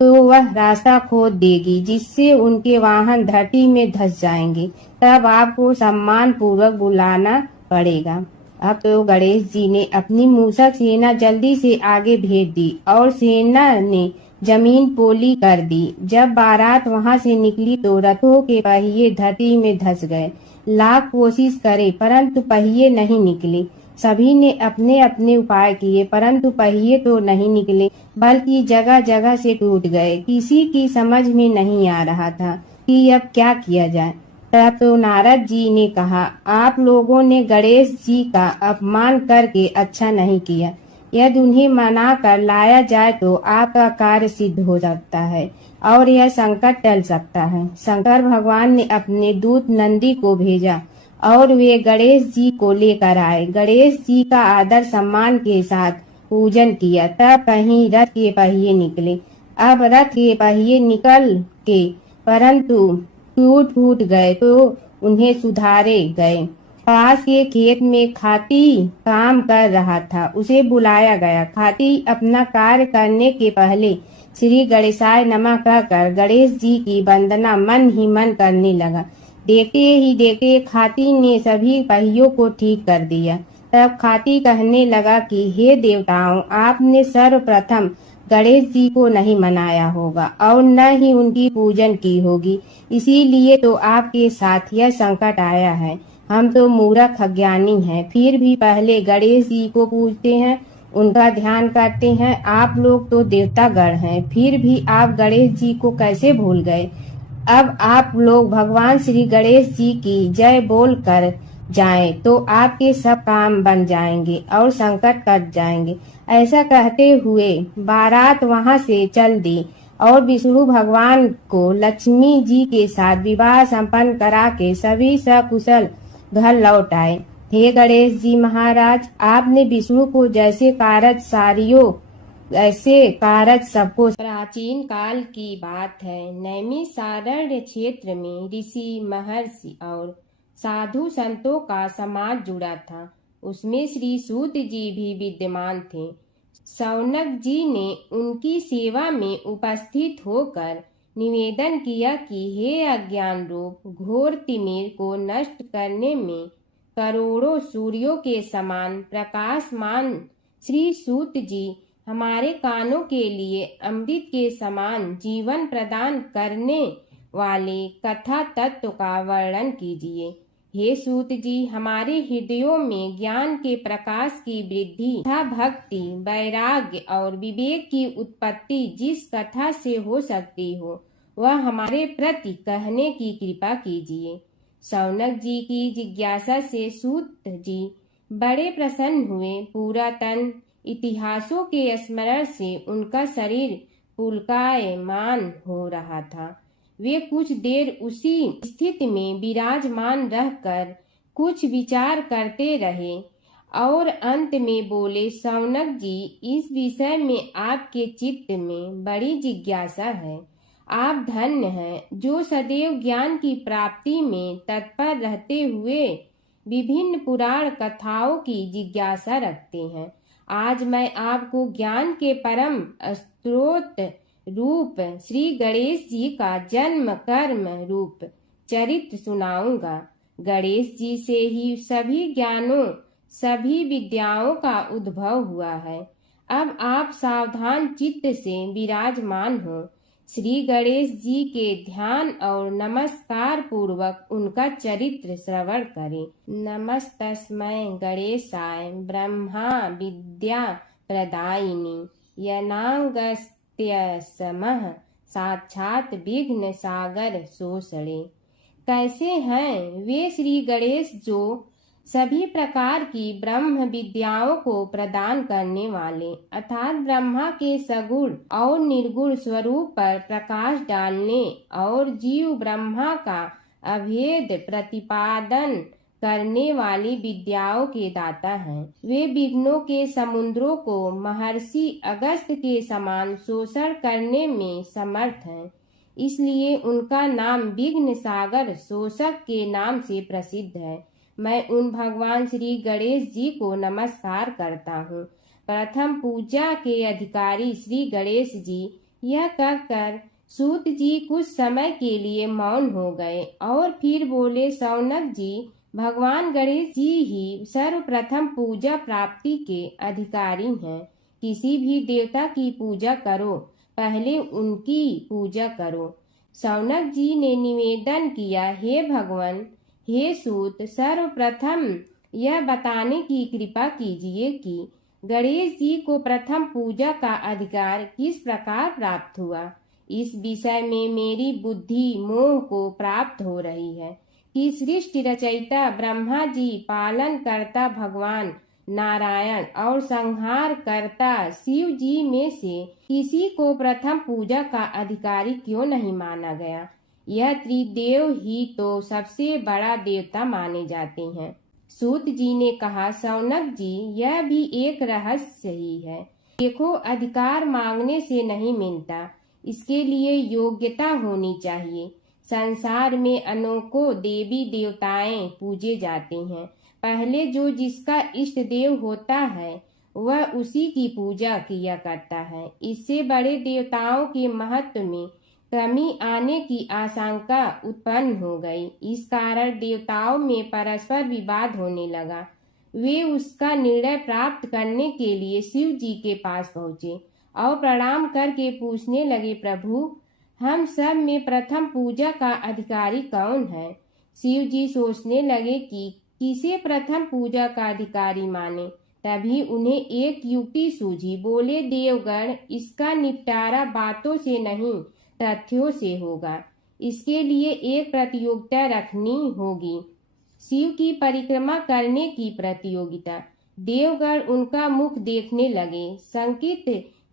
तो वह रास्ता खोद देगी, जिससे उनके वाहन धरती में धंस जाएंगे। तब आपको सम्मान पूर्वक बुलाना पड़ेगा। अब तो गणेश जी ने अपनी मूसक सेना जल्दी से आगे भेज दी और सेना ने जमीन पोली कर दी। जब बारात वहां से निकली तो रथों के पहिए धरती में धंस गए। लाख कोशिश करे परंतु पहिए नहीं निकले। सभी ने अपने अपने उपाय किए परंतु पहिए तो नहीं निकले, बल्कि जगह जगह से टूट गए। किसी की समझ में नहीं आ रहा था कि अब क्या किया जाए। तब तो नारद जी ने कहा, आप लोगों ने गणेश जी का अपमान करके अच्छा नहीं किया। यदि उन्हें मना कर लाया जाए तो आपका कार्य सिद्ध हो सकता है और यह संकट टल सकता है। शंकर भगवान ने अपने दूत नंदी को भेजा और वे गणेश जी को लेकर आए। गणेश जी का आदर सम्मान के साथ पूजन किया। तब कहीं रथ के पहिए निकले। अब रथ के पहिए निकल के परंतु टूट फूट गए तो उन्हें सुधारे गए। पास के खेत में खाती काम कर रहा था, उसे बुलाया गया। खाती अपना कार्य करने के पहले श्री गणेशाय नमः कहकर गणेश जी की वंदना मन ही मन करने लगा। देखते ही देखते खाती ने सभी पहियों को ठीक कर दिया। तब खाती कहने लगा कि हे देवताओं, आपने सर्वप्रथम गणेश जी को नहीं मनाया होगा और न ही उनकी पूजन की होगी, इसीलिए तो आपके साथ यह संकट आया है। हम तो मूर्ख अज्ञानी हैं, फिर भी पहले गणेश जी को पूजते हैं, उनका ध्यान करते हैं। आप लोग तो देवतागण हैं, फिर भी आप गणेश जी को कैसे भूल गए? अब आप लोग भगवान श्री गणेश जी की जय बोल कर जाएं तो आपके सब काम बन जाएंगे और संकट कट जाएंगे। ऐसा कहते हुए बारात वहां से चल दी और विष्णु भगवान को लक्ष्मी जी के साथ विवाह संपन्न करा के सभी सकुशल घर लौट आए। हे गणेश जी महाराज, आपने विष्णु को जैसे कारज सारियों ऐसे कारज सबको। प्राचीन काल की बात है। नैमिषारण्य क्षेत्र में ऋषि, महर्षि और साधु संतों का समाज जुड़ा था। उसमें श्री सूत जी भी विद्यमान थे। शौनक जी ने उनकी सेवा में उपस्थित होकर निवेदन किया कि हे अज्ञान रूप घोर तिमिर को नष्ट करने में करोड़ों सूर्यों के समान प्रकाशमान श्री सूत जी हमारे कानों के लिए अमृत के समान जीवन प्रदान करने वाले कथा तत्व का वर्णन कीजिए। हे सूत जी, हमारे हृदयों में ज्ञान के प्रकाश की वृद्धि तथा भक्ति, वैराग्य और विवेक की उत्पत्ति जिस कथा से हो सकती हो, वह हमारे प्रति कहने की कृपा कीजिए। शौनक जी की जिज्ञासा से सूत जी बड़े प्रसन्न हुए। पूरा तन इतिहासों के स्मरण से उनका शरीर पुलकायमान हो रहा था। वे कुछ देर उसी स्थिति में विराजमान रहकर कुछ विचार करते रहे और अंत में बोले, शौनक जी, इस विषय में आपके चित्त में बड़ी जिज्ञासा है। आप धन्य हैं जो सदैव ज्ञान की प्राप्ति में तत्पर रहते हुए विभिन्न पुराण कथाओं की जिज्ञासा रखते हैं। आज मैं आपको ज्ञान के परम स्रोत रूप श्री गणेश जी का जन्म कर्म रूप चरित्र सुनाऊंगा। गणेश जी से ही सभी ज्ञानों, सभी विद्याओं का उद्भव हुआ है। अब आप सावधान चित्त से विराजमान हो। श्री गणेश जी के ध्यान और नमस्कार पूर्वक उनका चरित्र श्रवण करें। नमस्तस्मै गणेशाय ब्रह्मा विद्या प्रदायिनी यनागस्त्यसमः साक्षात विघ्न सागर सोषणे। कैसे हैं वे श्री गणेश जो सभी प्रकार की ब्रह्म विद्याओं को प्रदान करने वाले अर्थात ब्रह्मा के सगुण और निर्गुण स्वरूप पर प्रकाश डालने और जीव ब्रह्मा का अभेद प्रतिपादन करने वाली विद्याओं के दाता हैं। वे विघ्नों के समुद्रों को महर्षि अगस्त्य के समान शोषण करने में समर्थ हैं। इसलिए उनका नाम विघ्न सागर शोषक के नाम से प्रसिद्ध है। मैं उन भगवान श्री गणेश जी को नमस्कार करता हूँ। प्रथम पूजा के अधिकारी श्री गणेश जी, यह कहकर सूत जी कुछ समय के लिए मौन हो गए और फिर बोले, शौनक जी, भगवान गणेश जी ही सर्वप्रथम पूजा प्राप्ति के अधिकारी हैं। किसी भी देवता की पूजा करो, पहले उनकी पूजा करो। शौनक जी ने निवेदन किया, हे भगवान, हे सूत, सर्वप्रथम यह बताने की कृपा कीजिए कि गणेश जी को प्रथम पूजा का अधिकार किस प्रकार प्राप्त हुआ। इस विषय में मेरी बुद्धि मोह को प्राप्त हो रही है कि सृष्टि रचयिता ब्रह्मा जी, पालन करता भगवान नारायण और संहार करता शिव जी में से किसी को प्रथम पूजा का अधिकारी क्यों नहीं माना गया। यह त्रिदेव ही तो सबसे बड़ा देवता माने जाते हैं। सूत जी ने कहा, शौनक जी, यह भी एक रहस्य ही है। देखो, अधिकार मांगने से नहीं मिलता, इसके लिए योग्यता होनी चाहिए। संसार में अनेकों देवी देवताएं पूजे जाते हैं। पहले जो जिसका इष्ट देव होता है वह उसी की पूजा किया करता है। इससे बड़े देवताओं के महत्व में कमी आने की आशंका उत्पन्न हो गई। इस कारण देवताओं में परस्पर विवाद होने लगा। वे उसका निर्णय प्राप्त करने के लिए शिव जी के पास पहुँचे और प्रणाम करके पूछने लगे, प्रभु, हम सब में प्रथम पूजा का अधिकारी कौन है। शिव जी सोचने लगे कि किसे प्रथम पूजा का अधिकारी माने। तभी उन्हें एक युक्ति सूझी। बोले, देवगण, इसका निपटारा बातों से नहीं तथ्यों से होगा। इसके लिए एक प्रतियोगिता रखनी होगी, शिव की परिक्रमा करने की प्रतियोगिता। देवगण उनका मुख देखने लगे, शंकित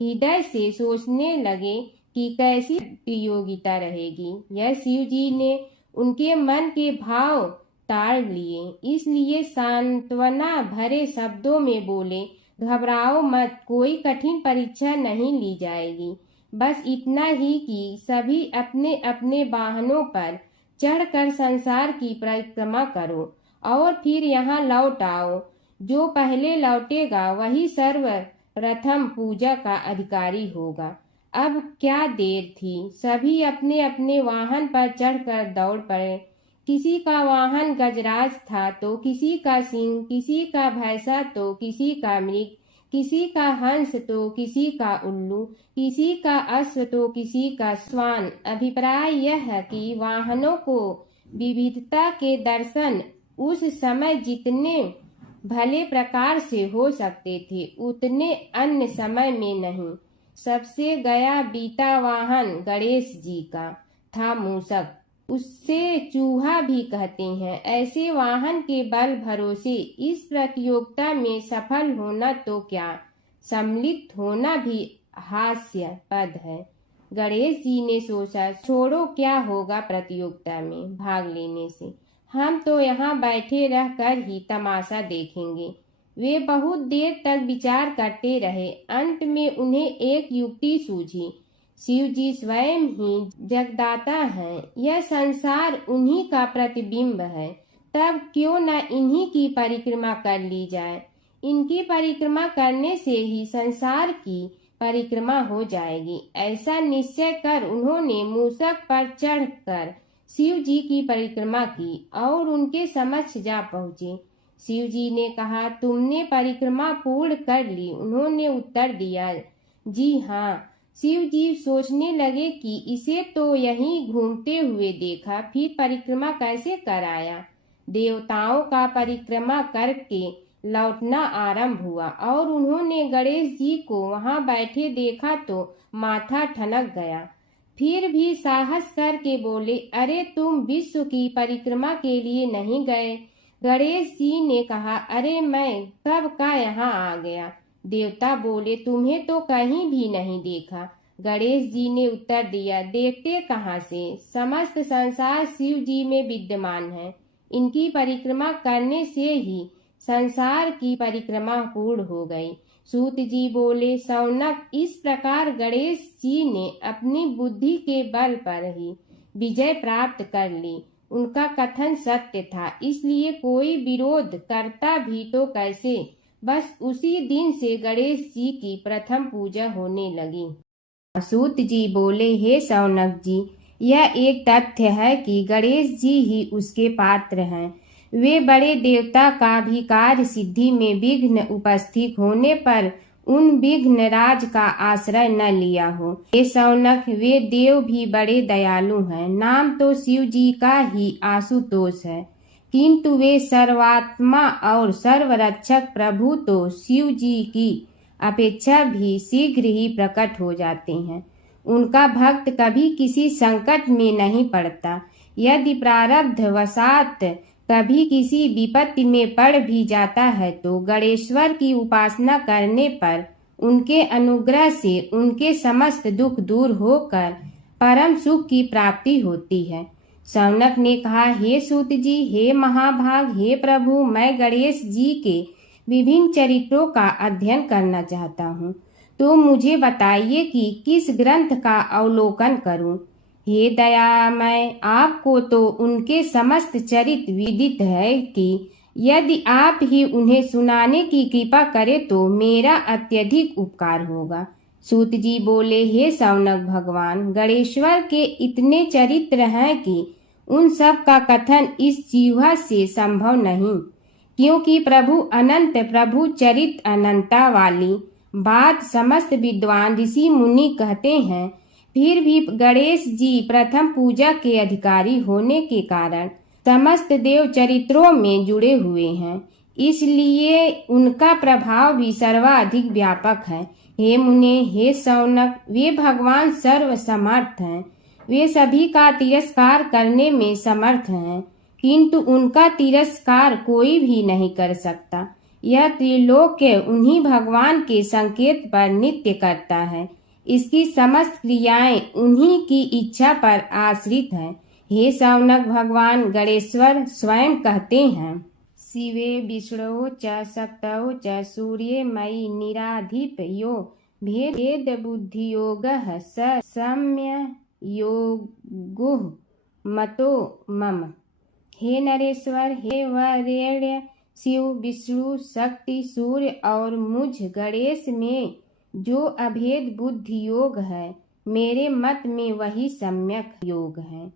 हृदय से सोचने लगे कि कैसी प्रतियोगिता रहेगी। यह शिव जी ने उनके मन के भाव ताड़ लिए, इसलिए सांत्वना भरे शब्दों में बोले, घबराओ मत, कोई कठिन परीक्षा नहीं ली जाएगी। बस इतना ही कि सभी अपने अपने वाहनों पर चढ़कर संसार की परिक्रमा करो और फिर यहाँ लौट आओ। जो पहले लौटेगा वही सर्वप्रथम पूजा का अधिकारी होगा। अब क्या देर थी, सभी अपने अपने वाहन पर चढ़कर दौड़ पड़े। किसी का वाहन गजराज था तो किसी का सिंह, किसी का भैंसा तो किसी का मृग, किसी का हंस तो किसी का उल्लू, किसी का अश्व तो किसी का श्वान। अभिप्राय यह है कि वाहनों को विविधता के दर्शन उस समय जितने भले प्रकार से हो सकते थे उतने अन्य समय में नहीं। सबसे गया बीता वाहन गणेश जी का था मूषक, उससे चूहा भी कहते हैं। ऐसे वाहन के बल भरोसे इस प्रतियोगिता में सफल होना तो क्या, सम्मिलित होना भी हास्यास्पद है। गणेश जी ने सोचा, छोड़ो, क्या होगा प्रतियोगिता में भाग लेने से, हम तो यहाँ बैठे रहकर ही तमाशा देखेंगे। वे बहुत देर तक विचार करते रहे। अंत में उन्हें एक युक्ति सूझी। शिव जी स्वयं ही जगदाता हैं, यह संसार उन्हीं का प्रतिबिंब है, तब क्यों न इन्हीं की परिक्रमा कर ली जाए। इनकी परिक्रमा करने से ही संसार की परिक्रमा हो जाएगी। ऐसा निश्चय कर उन्होंने मूषक पर चढ़कर शिव जी की परिक्रमा की और उनके समक्ष जा पहुँचे। शिव जी ने कहा, तुमने परिक्रमा पूर्ण कर ली? उन्होंने उत्तर दिया, जी हाँ। शिव जी सोचने लगे कि इसे तो यहीं घूमते हुए देखा, फिर परिक्रमा कैसे कराया। देवताओं का परिक्रमा करके लौटना आरंभ हुआ और उन्होंने गणेश जी को वहां बैठे देखा तो माथा ठनक गया। फिर भी साहस करके बोले, अरे तुम विश्व की परिक्रमा के लिए नहीं गए? गणेश जी ने कहा, अरे मैं कब का यहाँ आ गया। देवता बोले, तुम्हें तो कहीं भी नहीं देखा। गणेश जी ने उत्तर दिया, देखते कहाँ से, समस्त संसार शिव जी में विद्यमान है। इनकी परिक्रमा करने से ही संसार की परिक्रमा पूर्ण हो गई। सूत जी बोले, शौनक, इस प्रकार गणेश जी ने अपनी बुद्धि के बल पर ही विजय प्राप्त कर ली। उनका कथन सत्य था, इसलिए कोई विरोध करता भी तो कैसे। बस उसी दिन से गणेश जी की प्रथम पूजा होने लगी। सूत जी बोले, हे शौनक जी, यह एक तथ्य है कि गणेश जी ही उसके पात्र हैं। वे बड़े देवता का भी कार्य सिद्धि में विघ्न उपस्थित होने पर उन विघ्न राज का आश्रय न लिया हो। हे शौनक, वे देव भी बड़े दयालु हैं। नाम तो शिव जी का ही आशुतोष है, किंतु वे सर्वात्मा और सर्वरक्षक प्रभु तो शिव जी की अपेक्षा भी शीघ्र ही प्रकट हो जाते हैं। उनका भक्त कभी किसी संकट में नहीं पड़ता। यदि प्रारब्ध वशात कभी किसी विपत्ति में पड़ भी जाता है तो गणेश्वर की उपासना करने पर उनके अनुग्रह से उनके समस्त दुख दूर होकर परम सुख की प्राप्ति होती है। शौनक ने कहा, हे सूत जी, हे महाभाग, हे प्रभु, मैं गणेश जी के विभिन्न चरित्रों का अध्ययन करना चाहता हूँ, तो मुझे बताइए कि किस ग्रंथ का अवलोकन करूँ। हे दयामय, आपको तो उनके समस्त चरित्र विदित है कि यदि आप ही उन्हें सुनाने की कृपा करें तो मेरा अत्यधिक उपकार होगा। सूत जी बोले, हे शौनक भगवान, गणेश्वर के इतने चरित्र हैं कि उन सब का कथन इस जिह्वा से संभव नहीं, क्योंकि प्रभु अनंत, प्रभु चरित्र अनंता वाली बात समस्त विद्वान ऋषि मुनि कहते हैं। फिर भी गणेश जी प्रथम पूजा के अधिकारी होने के कारण समस्त देव चरित्रों में जुड़े हुए हैं, इसलिए उनका प्रभाव भी सर्वाधिक व्यापक है। हे मुने, हे शौनक, वे भगवान सर्वसमर्थ हैं। वे सभी का तिरस्कार करने में समर्थ हैं, किंतु उनका तिरस्कार कोई भी नहीं कर सकता। यह त्रिलोक्य उन्हीं भगवान के संकेत पर नित्य करता है। इसकी समस्त क्रियाएं उन्हीं की इच्छा पर आश्रित हैं। हे शौनक, भगवान गणेश्वर स्वयं कहते हैं, शिवे विष्णो च शक्तौ च सूर्ये मयि निराधिप यो भेद बुद्धियोगः स सम्य योगुः मतो मम। हे नरेश्वर, हे वरेण्य, शिव, विष्णु, शक्ति, सूर्य और मुझ गणेश में जो अभेद बुद्धि योग है, मेरे मत में वही सम्यक योग है।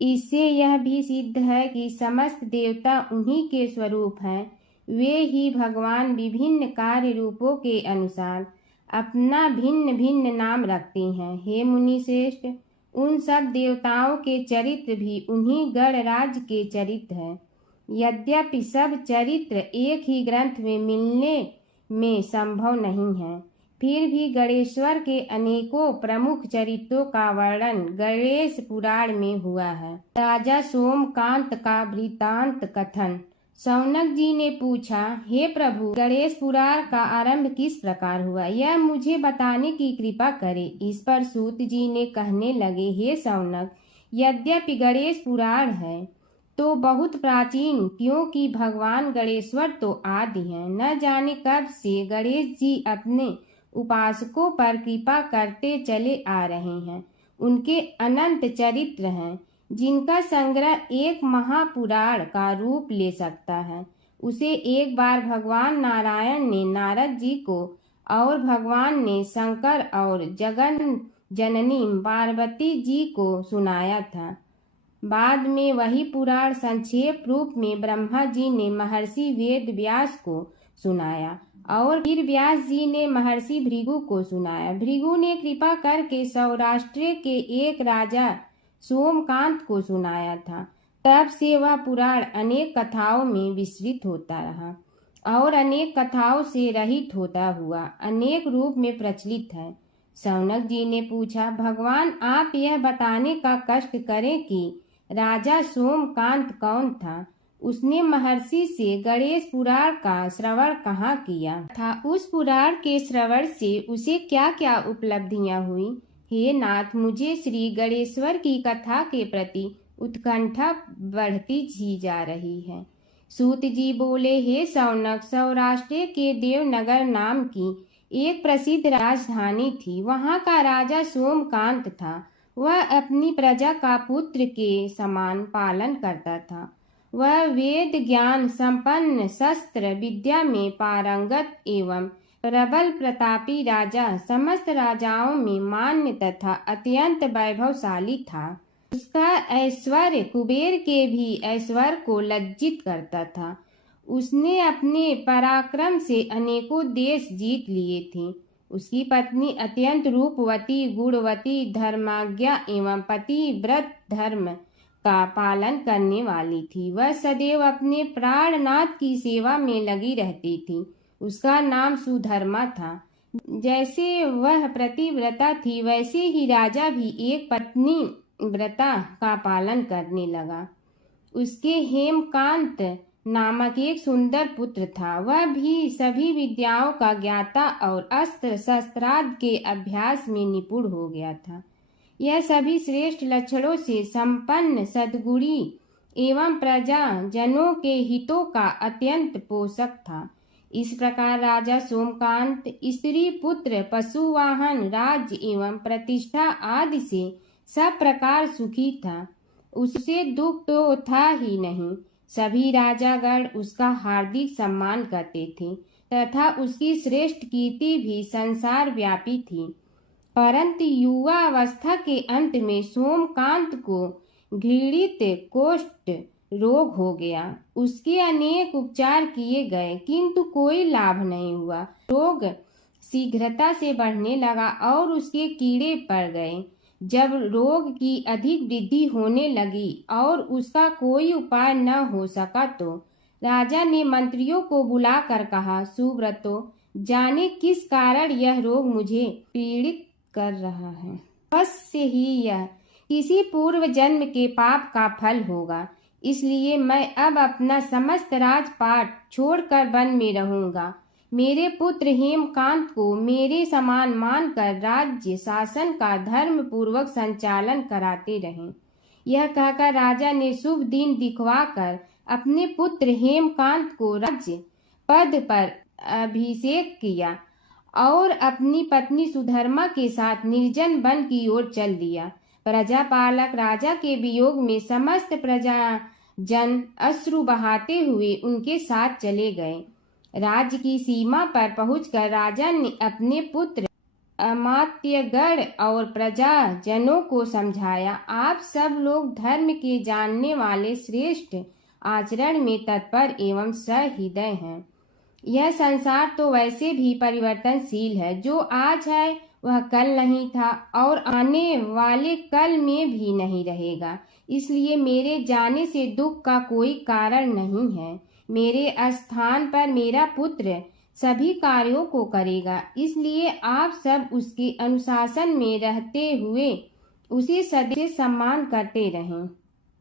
इससे यह भी सिद्ध है कि समस्त देवता उन्हीं के स्वरूप हैं। वे ही भगवान विभिन्न कार्य रूपों के अनुसार अपना भिन्न भिन्न नाम रखते हैं। हे मुनि श्रेष्ठ, उन सब देवताओं के चरित्र भी उन्हीं गणराज के चरित्र हैं। यद्यपि सब चरित्र एक ही ग्रंथ में मिलने में संभव नहीं है, फिर भी गणेश्वर के अनेकों प्रमुख चरित्रों का वर्णन गणेश पुराण में हुआ है। राजा सोमकांत का वृत्तांत कथन। शौनक जी ने पूछा, हे प्रभु, गणेश पुराण का आरंभ किस प्रकार हुआ, यह मुझे बताने की कृपा करे। इस पर सूत जी ने कहने लगे, हे शौनक, यद्यपि गणेश पुराण है तो बहुत प्राचीन, क्योंकि भगवान गणेश्वर तो आदि हैं। न जाने कब से गणेश जी अपने उपासकों पर कृपा करते चले आ रहे हैं। उनके अनंत चरित्र हैं, जिनका संग्रह एक महापुराण का रूप ले सकता है। उसे एक बार भगवान नारायण ने नारद जी को और भगवान ने शंकर और जगन जननी पार्वती जी को सुनाया था। बाद में वही पुराण संक्षेप रूप में ब्रह्मा जी ने महर्षि वेद व्यास को सुनाया और फिर व्यास जी ने महर्षि भृगु को सुनाया। भृगु ने कृपा करके सौराष्ट्र के एक राजा सोमकांत को सुनाया था। तब से वह पुराण अनेक कथाओं में विस्तृत होता रहा और अनेक कथाओं से रहित होता हुआ अनेक रूप में प्रचलित है। शौनक जी ने पूछा, भगवान, आप यह बताने का कष्ट करें कि राजा सोमकांत कौन था। उसने महर्षि से गणेश पुराण का श्रवण कहाँ किया था, उस पुराण के श्रवण से उसे क्या क्या उपलब्धियां हुई। हे नाथ, मुझे श्री गणेश्वर की कथा के प्रति उत्कंठा बढ़ती ही जा रही है। सूत जी बोले, हे शौनक, सौराष्ट्र के देवनगर नाम की एक प्रसिद्ध राजधानी थी। वहाँ का राजा सोमकांत था। वह अपनी प्रजा का पुत्र के समान पालन करता था। वह वेद ज्ञान संपन्न, शस्त्र विद्या में पारंगत एवं प्रबल प्रतापी राजा, समस्त राजाओं में मान्य तथा अत्यंत वैभवशाली था। उसका ऐश्वर्य कुबेर के भी ऐश्वर्य को लज्जित करता था। उसने अपने पराक्रम से अनेकों देश जीत लिए थे। उसकी पत्नी अत्यंत रूपवती, गुणवती, धर्माज्ञा एवं पतिव्रत धर्म का पालन करने वाली थी। वह सदैव अपने प्राणनाथ की सेवा में लगी रहती थी। उसका नाम सुधर्मा था। जैसे वह प्रतिव्रता थी, वैसे ही राजा भी एक पत्नी व्रता का पालन करने लगा। उसके हेमकांत नामक एक सुंदर पुत्र था। वह भी सभी विद्याओं का ज्ञाता और अस्त्र शस्त्रादि के अभ्यास में निपुण हो गया था। यह सभी श्रेष्ठ लक्षणों से संपन्न, सद्गुणी एवं प्रजा जनों के हितों का अत्यंत पोषक था। इस प्रकार राजा सोमकांत स्त्री पुत्र, पशुवाहन, राज्य एवं प्रतिष्ठा आदि से सब प्रकार सुखी था। उससे दुख तो था ही नहीं। सभी राजागण उसका हार्दिक सम्मान करते थे तथा उसकी श्रेष्ठ कीर्ति भी संसार व्यापी थी। परंतु युवा अवस्था के अंत में सोमकांत को घृणित कोष्ठ रोग हो गया। उसके अनेक उपचार किए गए, किंतु कोई लाभ नहीं हुआ। रोग शीघ्रता से बढ़ने लगा और उसके कीड़े पड़ गए। जब रोग की अधिक वृद्धि होने लगी और उसका कोई उपाय न हो सका तो राजा ने मंत्रियों को बुलाकर कहा, सुब्रतो, जाने किस कारण यह रोग मुझे पीड़ित कर रहा है। अवश्य ही यह किसी पूर्व जन्म के पाप का फल होगा। इसलिए मैं अब अपना समस्त राजपाट छोड़कर वन में रहूंगा। मेरे पुत्र हेमकांत को मेरे समान मानकर राज्य शासन का धर्म पूर्वक संचालन कराते रहें। यह कहकर राजा ने शुभ दिन दिखवाकर अपने पुत्र हेमकांत को राज्य पद पर अभिषेक किया और अपनी पत्नी सुधर्मा के साथ निर्जन वन की ओर चल दिया। प्रजापालक राजा के वियोग में समस्त प्रजा जन अश्रु बहाते हुए उनके साथ चले गए। राज्य की सीमा पर पहुंचकर राजा ने अपने पुत्र अमात्यगण और प्रजाजनों को समझाया, आप सब लोग धर्म के जानने वाले श्रेष्ठ आचरण में तत्पर एवं सहृदय हैं। यह संसार तो वैसे भी परिवर्तनशील है। जो आज है वह कल नहीं था और आने वाले कल में भी नहीं रहेगा। इसलिए मेरे जाने से दुख का कोई कारण नहीं है। मेरे स्थान पर मेरा पुत्र सभी कार्यों को करेगा। इसलिए आप सब उसके अनुशासन में रहते हुए उसे सदैव सम्मान करते रहें।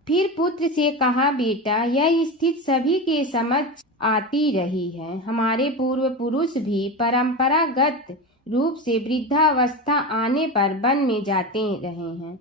फिर पुत्र से कहा, बेटा, यह स्थिति सभी के समझ आती रही है। हमारे पूर्व पुरुष भी परंपरागत रूप से वृद्धावस्था आने पर वन में जाते रहे हैं।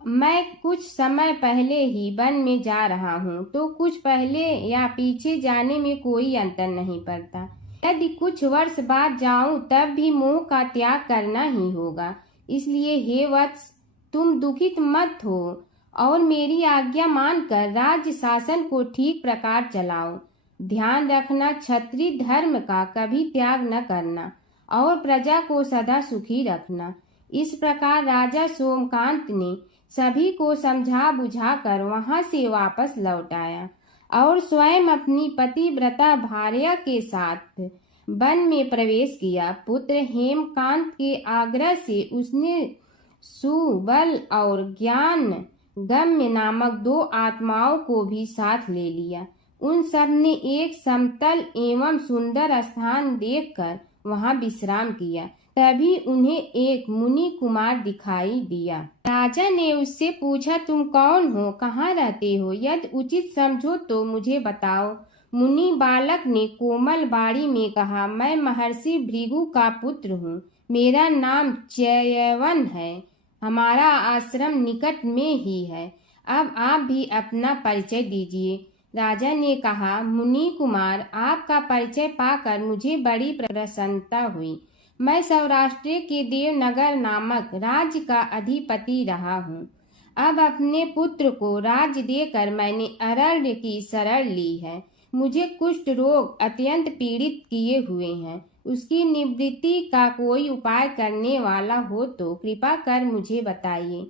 मैं कुछ समय पहले ही वन में जा रहा हूँ, तो कुछ पहले या पीछे जाने में कोई अंतर नहीं पड़ता। यदि कुछ वर्ष बाद जाऊं तब भी मोह का त्याग करना ही होगा। इसलिए हे वत्स, तुम दुखित मत हो और मेरी आज्ञा मानकर राज्य शासन को ठीक प्रकार चलाओ। ध्यान रखना, क्षत्रिय धर्म का कभी त्याग न करना और प्रजा को सदा सुखी रखना। इस प्रकार राजा सोमकांत ने सभी को समझा बुझाकर वहां से वापस लौट आया और स्वयं अपनी पतिव्रता भार्या के साथ वन में प्रवेश किया। पुत्र हेमकांत के आग्रह से उसने सुबल और ज्ञान गम्य नामक 2 आत्माओं को भी साथ ले लिया। उन सब ने एक समतल एवं सुंदर स्थान देखकर वहां विश्राम किया। तभी उन्हें एक मुनि कुमार दिखाई दिया। राजा ने उससे पूछा, तुम कौन हो, कहाँ रहते हो? यदि उचित समझो तो मुझे बताओ। मुनि बालक ने कोमल बाड़ी में कहा, मैं महर्षि भृगु का पुत्र हूँ। मेरा नाम च्यवन है। हमारा आश्रम निकट में ही है। अब आप भी अपना परिचय दीजिए। राजा ने कहा, मुनि कुमार, आपका परिचय पाकर मुझे बड़ी प्रसन्नता हुई। मैं सौराष्ट्र के देवनगर नामक राज्य का अधिपति रहा हूँ। अब अपने पुत्र को राज्य देकर मैंने अरण्य की शरण ली है। मुझे कुष्ठ रोग अत्यंत पीड़ित किए हुए हैं। उसकी निवृत्ति का कोई उपाय करने वाला हो तो कृपा कर मुझे बताइए।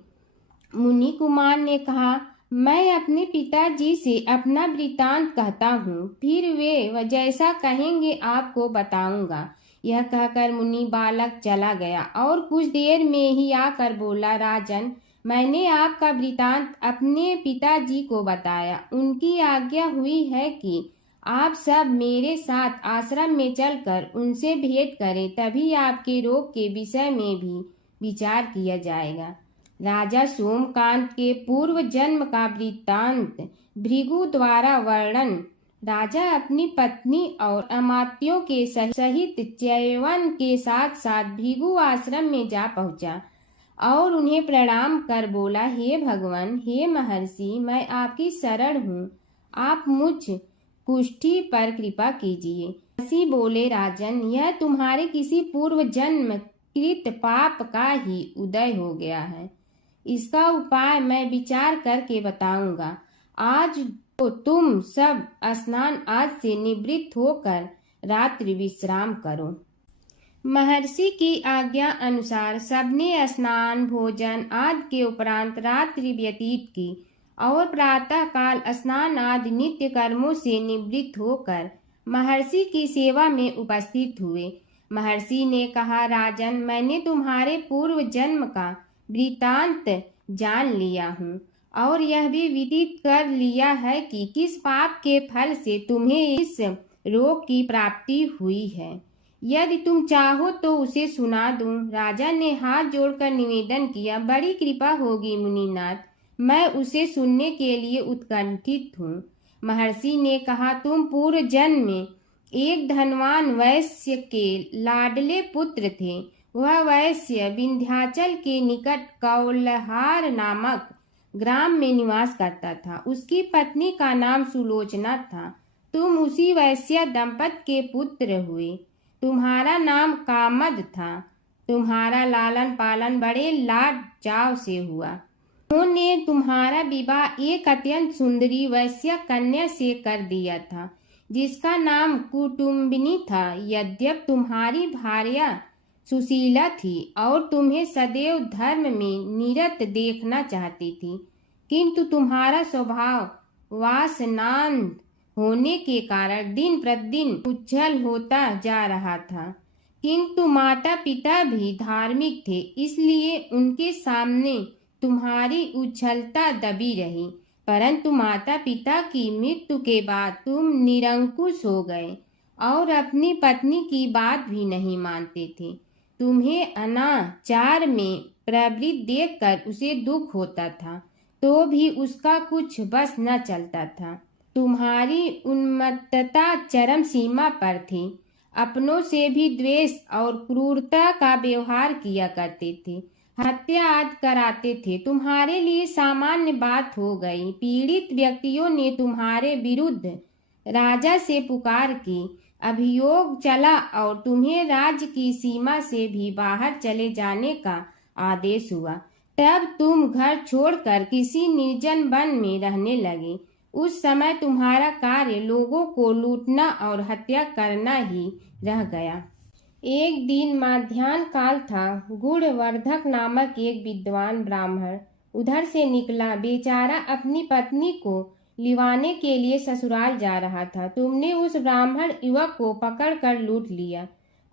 मुनि कुमार ने कहा, मैं अपने पिताजी से अपना वृतांत कहता हूँ, फिर वे जैसा कहेंगे आपको बताऊंगा। यह कहकर मुनि बालक चला गया और कुछ देर में ही आकर बोला, राजन, मैंने आपका वृतांत अपने पिताजी को बताया। उनकी आज्ञा हुई है कि आप सब मेरे साथ आश्रम में चलकर उनसे भेंट करें, तभी आपके रोग के विषय में भी विचार किया जाएगा। राजा सोमकांत के पूर्व जन्म का वृत्तांत भृगु द्वारा वर्णन। राजा अपनी पत्नी और अमात्यों के सहित च्यवन के साथ साथ भृगु आश्रम में जा पहुंचा और उन्हें प्रणाम कर बोला, हे भगवान, हे महर्षि, मैं आपकी शरण हूँ। आप मुझ कुष्ठी पर कृपा कीजिए। महर्षि बोले, राजन, यह तुम्हारे किसी पूर्व जन्म कृत पाप का ही उदय हो गया है। इसका उपाय मैं विचार करके बताऊंगा। आज तो तुम सब स्नान आज से निवृत्त होकर रात्रि विश्राम करो। महर्षि की आज्ञा अनुसार सबने स्नान भोजन आदि के उपरांत रात्रि व्यतीत की और प्रातः काल स्नान आदि नित्य कर्मों से निवृत्त होकर महर्षि की सेवा में उपस्थित हुए। महर्षि ने कहा, राजन, मैंने तुम्हारे पूर्व जन्म का वृतांत जान लिया हूँ और यह भी विदित कर लिया है कि किस पाप के फल से तुम्हें इस रोग की प्राप्ति हुई है। यदि तुम चाहो तो उसे सुना दूं। राजा ने हाथ जोड़कर निवेदन किया, बड़ी कृपा होगी मुनिनाथ, मैं उसे सुनने के लिए उत्कंठित हूँ। महर्षि ने कहा, तुम पूर्व जन्म में एक धनवान वैश्य के लाडले पुत्र थे। वह वैश्य विंध्याचल के निकट कौलहार नामक ग्राम में निवास करता था। उसकी पत्नी का नाम सुलोचना था। तुम उसी वैश्य दंपत के पुत्र हुए। तुम्हारा नाम कामद था। तुम्हारा लालन पालन बड़े लाड चाव से हुआ। उन्होंने तुम्हारा विवाह एक अत्यंत सुंदरी वैश्य कन्या से कर दिया था, जिसका नाम कुटुम्बिनी था। यद्यप तुम्हारी भार्या सुशीला थी और तुम्हें सदैव धर्म में निरत देखना चाहती थी, किंतु तुम्हारा स्वभाव वासनांध होने के कारण दिन प्रतिदिन उज्जवल होता जा रहा था। किंतु माता पिता भी धार्मिक थे, इसलिए उनके सामने तुम्हारी उज्ज्वलता दबी रही। परंतु माता पिता की मृत्यु के बाद तुम निरंकुश हो गए और अपनी पत्नी की बात भी नहीं मानते थे। तुम्हें अनाचार में प्रवृत्त देखकर उसे दुख होता था, तो भी उसका कुछ बस न चलता था। तुम्हारी उन्मत्तता चरम सीमा पर थी। अपनों से भी द्वेष और क्रूरता का व्यवहार किया करते थे। हत्या आदि कराते थे। तुम्हारे लिए सामान्य बात हो गई। पीड़ित व्यक्तियों ने तुम्हारे विरुद्ध राजा से पुकार की। अभियोग चला और तुम्हें राज्य की सीमा से भी बाहर चले जाने का आदेश हुआ। तब तुम घर छोड़कर किसी निर्जन वन में रहने लगे। उस समय तुम्हारा कार्य लोगों को लूटना और हत्या करना ही रह गया। एक दिन माध्याह्न काल था। गुणवर्धक नामक एक विद्वान ब्राह्मण उधर से निकला। बेचारा अपनी पत्नी को लिवाने के लिए ससुराल जा रहा था। तुमने उस ब्राह्मण युवक को पकड़कर लूट लिया।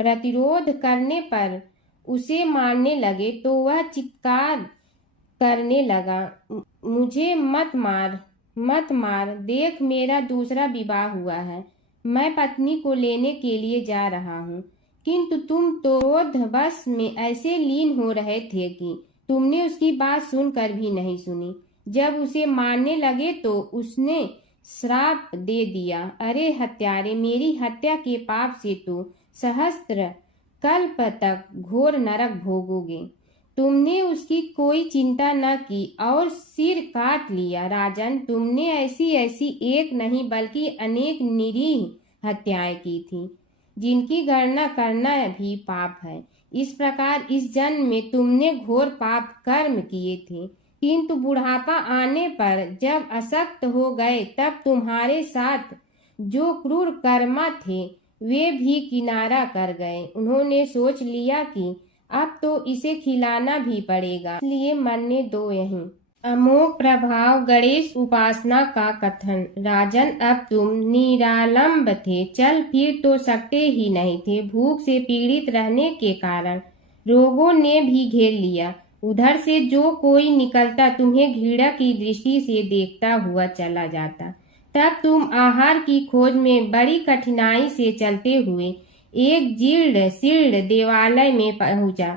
प्रतिरोध करने पर उसे मारने लगे तो वह चित्कार करने लगा, मुझे मत मार, मत मार, देख मेरा दूसरा विवाह हुआ है। मैं पत्नी को लेने के लिए जा रहा हूँ। किंतु तुम तो क्रोधवश में ऐसे लीन हो रहे थे कि तुमने उसकी बात सुनकर भी नहीं सुनी। जब उसे मारने लगे तो उसने श्राप दे दिया, अरे हत्यारे, मेरी हत्या के पाप से तो सहस्त्र कल्प तक घोर नरक भोगोगे। तुमने उसकी कोई चिंता न की और सिर काट लिया। राजन, तुमने ऐसी ऐसी एक नहीं बल्कि अनेक निरीह हत्याएं की थी, जिनकी गणना करना भी पाप है। इस प्रकार इस जन्म में तुमने घोर पाप कर्म किए थे, किंतु बुढ़ापा आने पर जब अशक्त हो गए तब तुम्हारे साथ जो क्रूर कर्मा थे वे भी किनारा कर गए। उन्होंने सोच लिया कि अब तो इसे खिलाना भी पड़ेगा, इसलिए मरने दो यहीं। अमोघ प्रभाव गणेश उपासना का कथन। राजन, अब तुम निरालंब थे, चल फिर तो सकते ही नहीं थे। भूख से पीड़ित रहने के कारण रोगों ने भी घेर लिया। उधर से जो कोई निकलता तुम्हें घृणा की दृष्टि से देखता हुआ चला जाता। तब तुम आहार की खोज में बड़ी कठिनाई से चलते हुए एक जीर्ण शीर्ण देवालय में पहुंचा।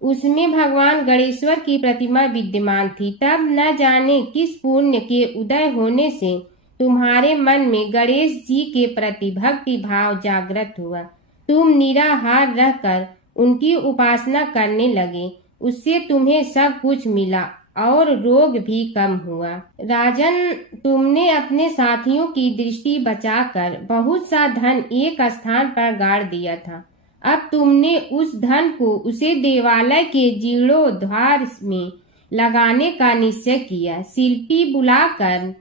उसमें भगवान गणेश्वर की प्रतिमा विद्यमान थी। तब न जाने किस पुण्य के उदय होने से तुम्हारे मन में गणेश जी के प्रति भक्ति भाव जागृत हुआ। तुम निराहार रहकर उनकी उपासना करने लगे। उससे तुम्हें सब कुछ मिला और रोग भी कम हुआ। राजन, तुमने अपने साथियों की दृष्टि बचाकर बहुत सा धन एक स्थान पर गाड़ दिया था। अब तुमने उस धन को उसे देवालय के जीर्णोद्धार में लगाने का निश्चय किया। शिल्पी बुलाकर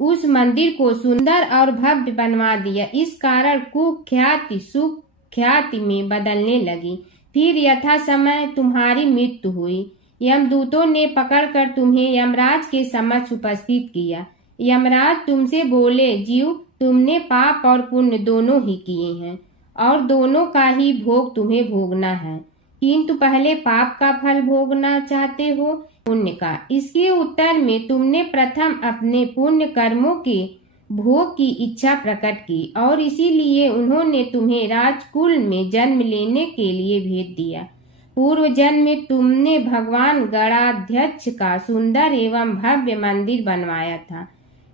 उस मंदिर को सुंदर और भव्य बनवा दिया। इस कारण कुख्याति सुख्याति में बदलने लगी। फिर यथा समय तुम्हारी मृत्यु हुई। यमदूतों ने पकड़कर तुम्हें यमराज के समक्ष उपस्थित किया। यमराज तुमसे बोले, जीव, तुमने पाप और पुण्य दोनों ही किए हैं और दोनों का ही भोग तुम्हें भोगना है। किंतु पहले पाप का फल भोगना चाहते हो पुण्य का। इसके उत्तर में तुमने प्रथम अपने पुण्य कर्मों के भोग की इच्छा प्रकट की और इसीलिए उन्होंने तुम्हें राजकुल में जन्म लेने के लिए भेज दिया। पूर्व जन्म में तुमने भगवान गणाध्यक्ष का सुंदर एवं भव्य मंदिर बनवाया था,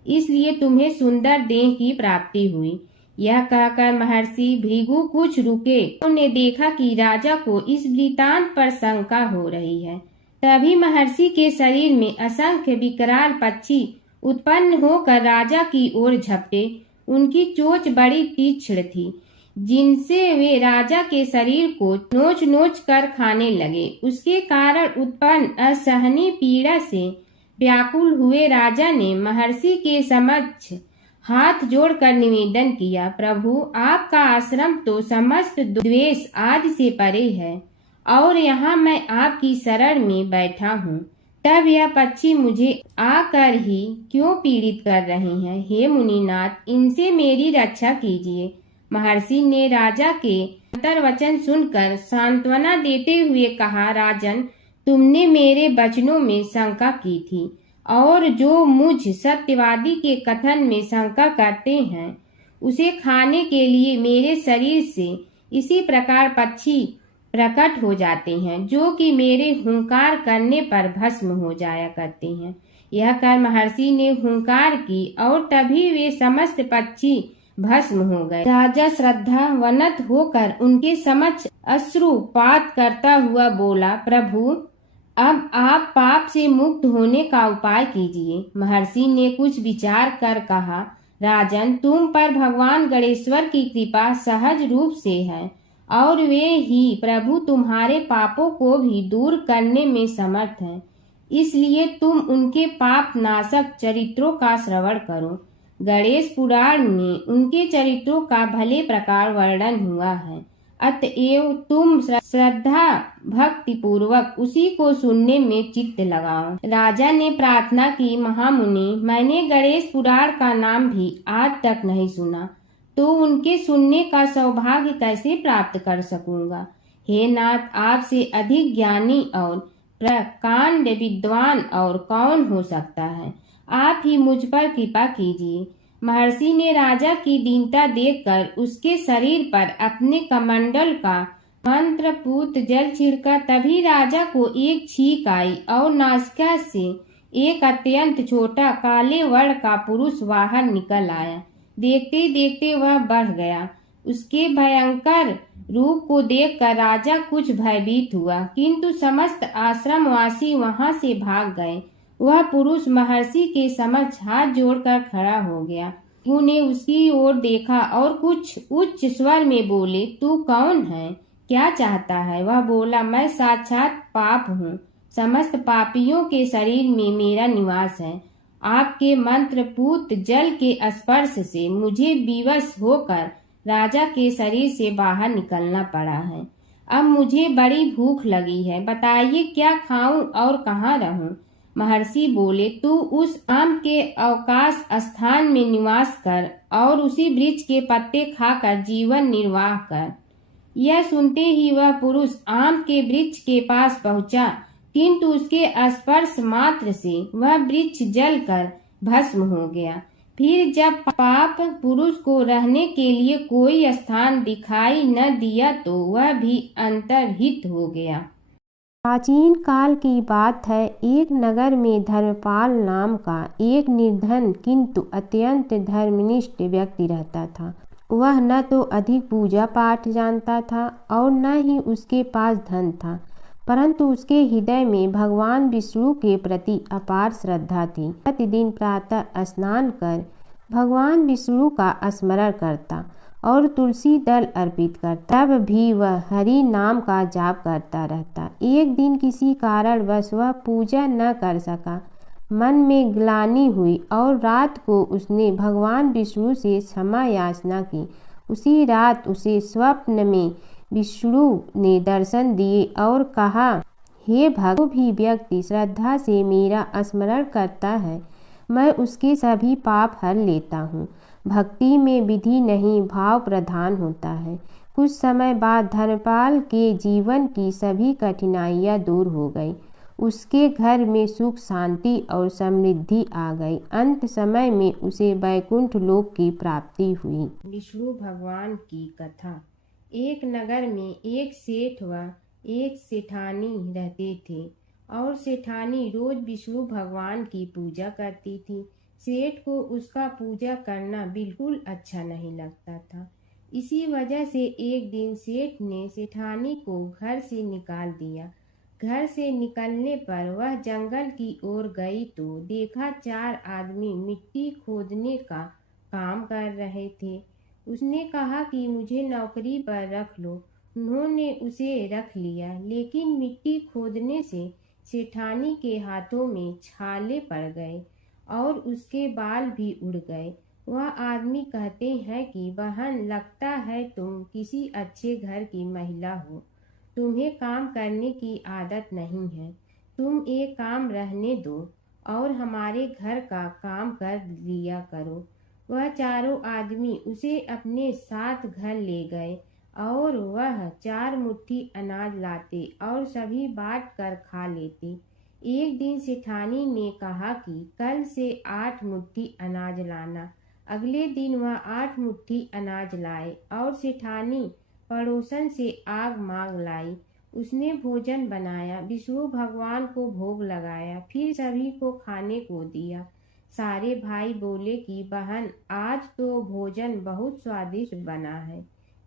इसलिए तुम्हें सुंदर देह की प्राप्ति हुई। यह कहकर महर्षि भृगु कुछ रुके। उन्होंने देखा कि राजा को इस वृतांत पर शंका हो रही है। तभी महर्षि के शरीर में असंख्य विकराल पक्षी उत्पन्न होकर राजा की ओर झपटे। उनकी चोंच बड़ी तीक्ष्ण थी, जिनसे वे राजा के शरीर को नोच नोच कर खाने लगे। उसके कारण उत्पन्न असहनीय पीड़ा से व्याकुल हुए राजा ने महर्षि के समक्ष हाथ जोड़कर निवेदन किया, प्रभु आपका आश्रम तो समस्त द्वेष आदि से परे है और यहाँ मैं आपकी शरण में बैठा हूँ, तब यह पक्षी मुझे आकर ही क्यों पीड़ित कर रहे हैं। हे मुनिनाथ, इनसे मेरी रक्षा कीजिए। महर्षि ने राजा के अंतर्वचन सुनकर सांत्वना देते हुए कहा, राजन, तुमने मेरे वचनों में शंका की थी और जो मुझ सत्यवादी के कथन में शंका करते हैं उसे खाने के लिए मेरे शरीर से इसी प्रकार पक्षी प्रकट हो जाते हैं, जो कि मेरे हुंकार करने पर भस्म हो जाया करते हैं। यह कर महर्षि ने हुंकार की और तभी वे समस्त पक्षी भस्म हो गए। राजा श्रद्धावनत होकर उनके समक्ष अश्रुपात करता हुआ बोला, प्रभु अब आप पाप से मुक्त होने का उपाय कीजिए। महर्षि ने कुछ विचार कर कहा, राजन, तुम पर भगवान गणेश्वर की कृपा सहज रूप से है और वे ही प्रभु तुम्हारे पापों को भी दूर करने में समर्थ हैं, इसलिए तुम उनके पाप नाशक चरित्रों का श्रवण करो। गणेश पुराण में उनके चरित्रों का भले प्रकार वर्णन हुआ है, अतएव तुम श्रद्धा भक्ति पूर्वक उसी को सुनने में चित्त लगाओ। राजा ने प्रार्थना की, महामुनि, मैंने गणेश पुराण का नाम भी आज तक नहीं सुना, तो उनके सुनने का सौभाग्य कैसे प्राप्त कर सकूंगा। हे नाथ, आपसे अधिक ज्ञानी और प्रकांड विद्वान और कौन हो सकता है। आप ही मुझ पर कृपा कीजिए। महर्षि ने राजा की दीनता देखकर उसके शरीर पर अपने कमंडल का मंत्रपूत जल छिड़का। तभी राजा को एक छींक आई और नासिका से एक अत्यंत छोटा काले वर्ण का पुरुष बाहर निकल आया। देखते देखते वह बढ़ गया। उसके भयंकर रूप को देखकर राजा कुछ भयभीत हुआ, किंतु समस्त आश्रमवासी वहां से भाग गए। वह पुरुष महर्षि के समक्ष हाथ जोड़कर खड़ा हो गया। उन्हें उसकी ओर देखा और कुछ उच्च स्वर में बोले, तू कौन है, क्या चाहता है। वह बोला, मैं साक्षात पाप हूँ, समस्त पापियों के शरीर में मेरा निवास है। आपके मंत्रपूत जल के स्पर्श से मुझे विवश होकर राजा के शरीर से बाहर निकलना पड़ा है। अब मुझे बड़ी भूख लगी है, बताइए क्या खाऊं और कहाँ रहूं। महर्षि बोले, तू उस आम के अवकाश स्थान में निवास कर और उसी वृक्ष के पत्ते खाकर जीवन निर्वाह कर। यह सुनते ही वह पुरुष आम के वृक्ष के पास पहुंचा, किंतु उसके स्पर्श मात्र से वह वृक्ष जलकर भस्म हो गया। फिर जब पाप पुरुष को रहने के लिए कोई स्थान दिखाई न दिया तो वह भी अंतर्हित हो गया। प्राचीन काल की बात है। एक नगर में धर्मपाल नाम का एक निर्धन किंतु अत्यंत धर्मनिष्ठ व्यक्ति रहता था। वह न तो अधिक पूजा पाठ जानता था और न ही उसके पास धन था, परंतु उसके हृदय में भगवान विष्णु के प्रति अपार श्रद्धा थी। प्रतिदिन प्रातः स्नान कर भगवान विष्णु का स्मरण करता और तुलसी दल अर्पित करता। तब भी वह हरि नाम का जाप करता रहता। एक दिन किसी कारणवश वह पूजा न कर सका। मन में ग्लानि हुई और रात को उसने भगवान विष्णु से क्षमा याचना की। उसी रात उसे स्वप्न में विष्णु ने दर्शन दिए और कहा, हे भक्त, जो भी व्यक्ति श्रद्धा से मेरा स्मरण करता है मैं उसके सभी पाप हर लेता हूँ। भक्ति में विधि नहीं भाव प्रधान होता है। कुछ समय बाद धर्मपाल के जीवन की सभी कठिनाइयाँ दूर हो गई। उसके घर में सुख शांति और समृद्धि आ गई। अंत समय में उसे वैकुंठ लोक की प्राप्ति हुई। विष्णु भगवान की कथा। एक नगर में एक सेठ व एक सेठानी रहते थे और सेठानी रोज विष्णु भगवान की पूजा करती थी। सेठ को उसका पूजा करना बिल्कुल अच्छा नहीं लगता था। इसी वजह से एक दिन सेठ ने सेठानी को घर से निकाल दिया। घर से निकलने पर वह जंगल की ओर गई तो देखा 4 आदमी मिट्टी खोदने का काम कर रहे थे। उसने कहा कि मुझे नौकरी पर रख लो। उन्होंने उसे रख लिया, लेकिन मिट्टी खोदने से सेठानी के हाथों में छाले पड़ गए और उसके बाल भी उड़ गए। वह आदमी कहते हैं कि बहन, लगता है तुम किसी अच्छे घर की महिला हो। तुम्हें काम करने की आदत नहीं है। तुम एक काम रहने दो और हमारे घर का काम कर लिया करो। वह चारों आदमी उसे अपने साथ घर ले गए और वह 4 मुट्ठी अनाज लाते और सभी बांट कर खा लेते। एक दिन सेठानी ने कहा कि कल से 8 मुट्ठी अनाज लाना। अगले दिन वह 8 मुट्ठी अनाज लाए और सेठानी पड़ोसन से आग मांग लाई। उसने भोजन बनाया, विष्णु भगवान को भोग लगाया, फिर सभी को खाने को दिया। सारे भाई बोले कि बहन, आज तो भोजन बहुत स्वादिष्ट बना है।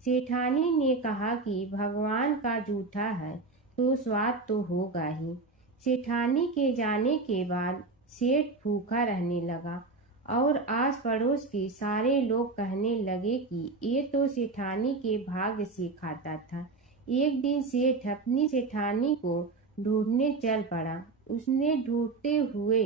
सेठानी ने कहा कि भगवान का जूठा है तो स्वाद तो होगा ही। सेठानी के जाने के बाद सेठ भूखा रहने लगा और आस पड़ोस के सारे लोग कहने लगे कि ये तो सेठानी के भाग्य से खाता था। एक दिन सेठ अपनी सेठानी को ढूंढने चल पड़ा। उसने ढूंढते हुए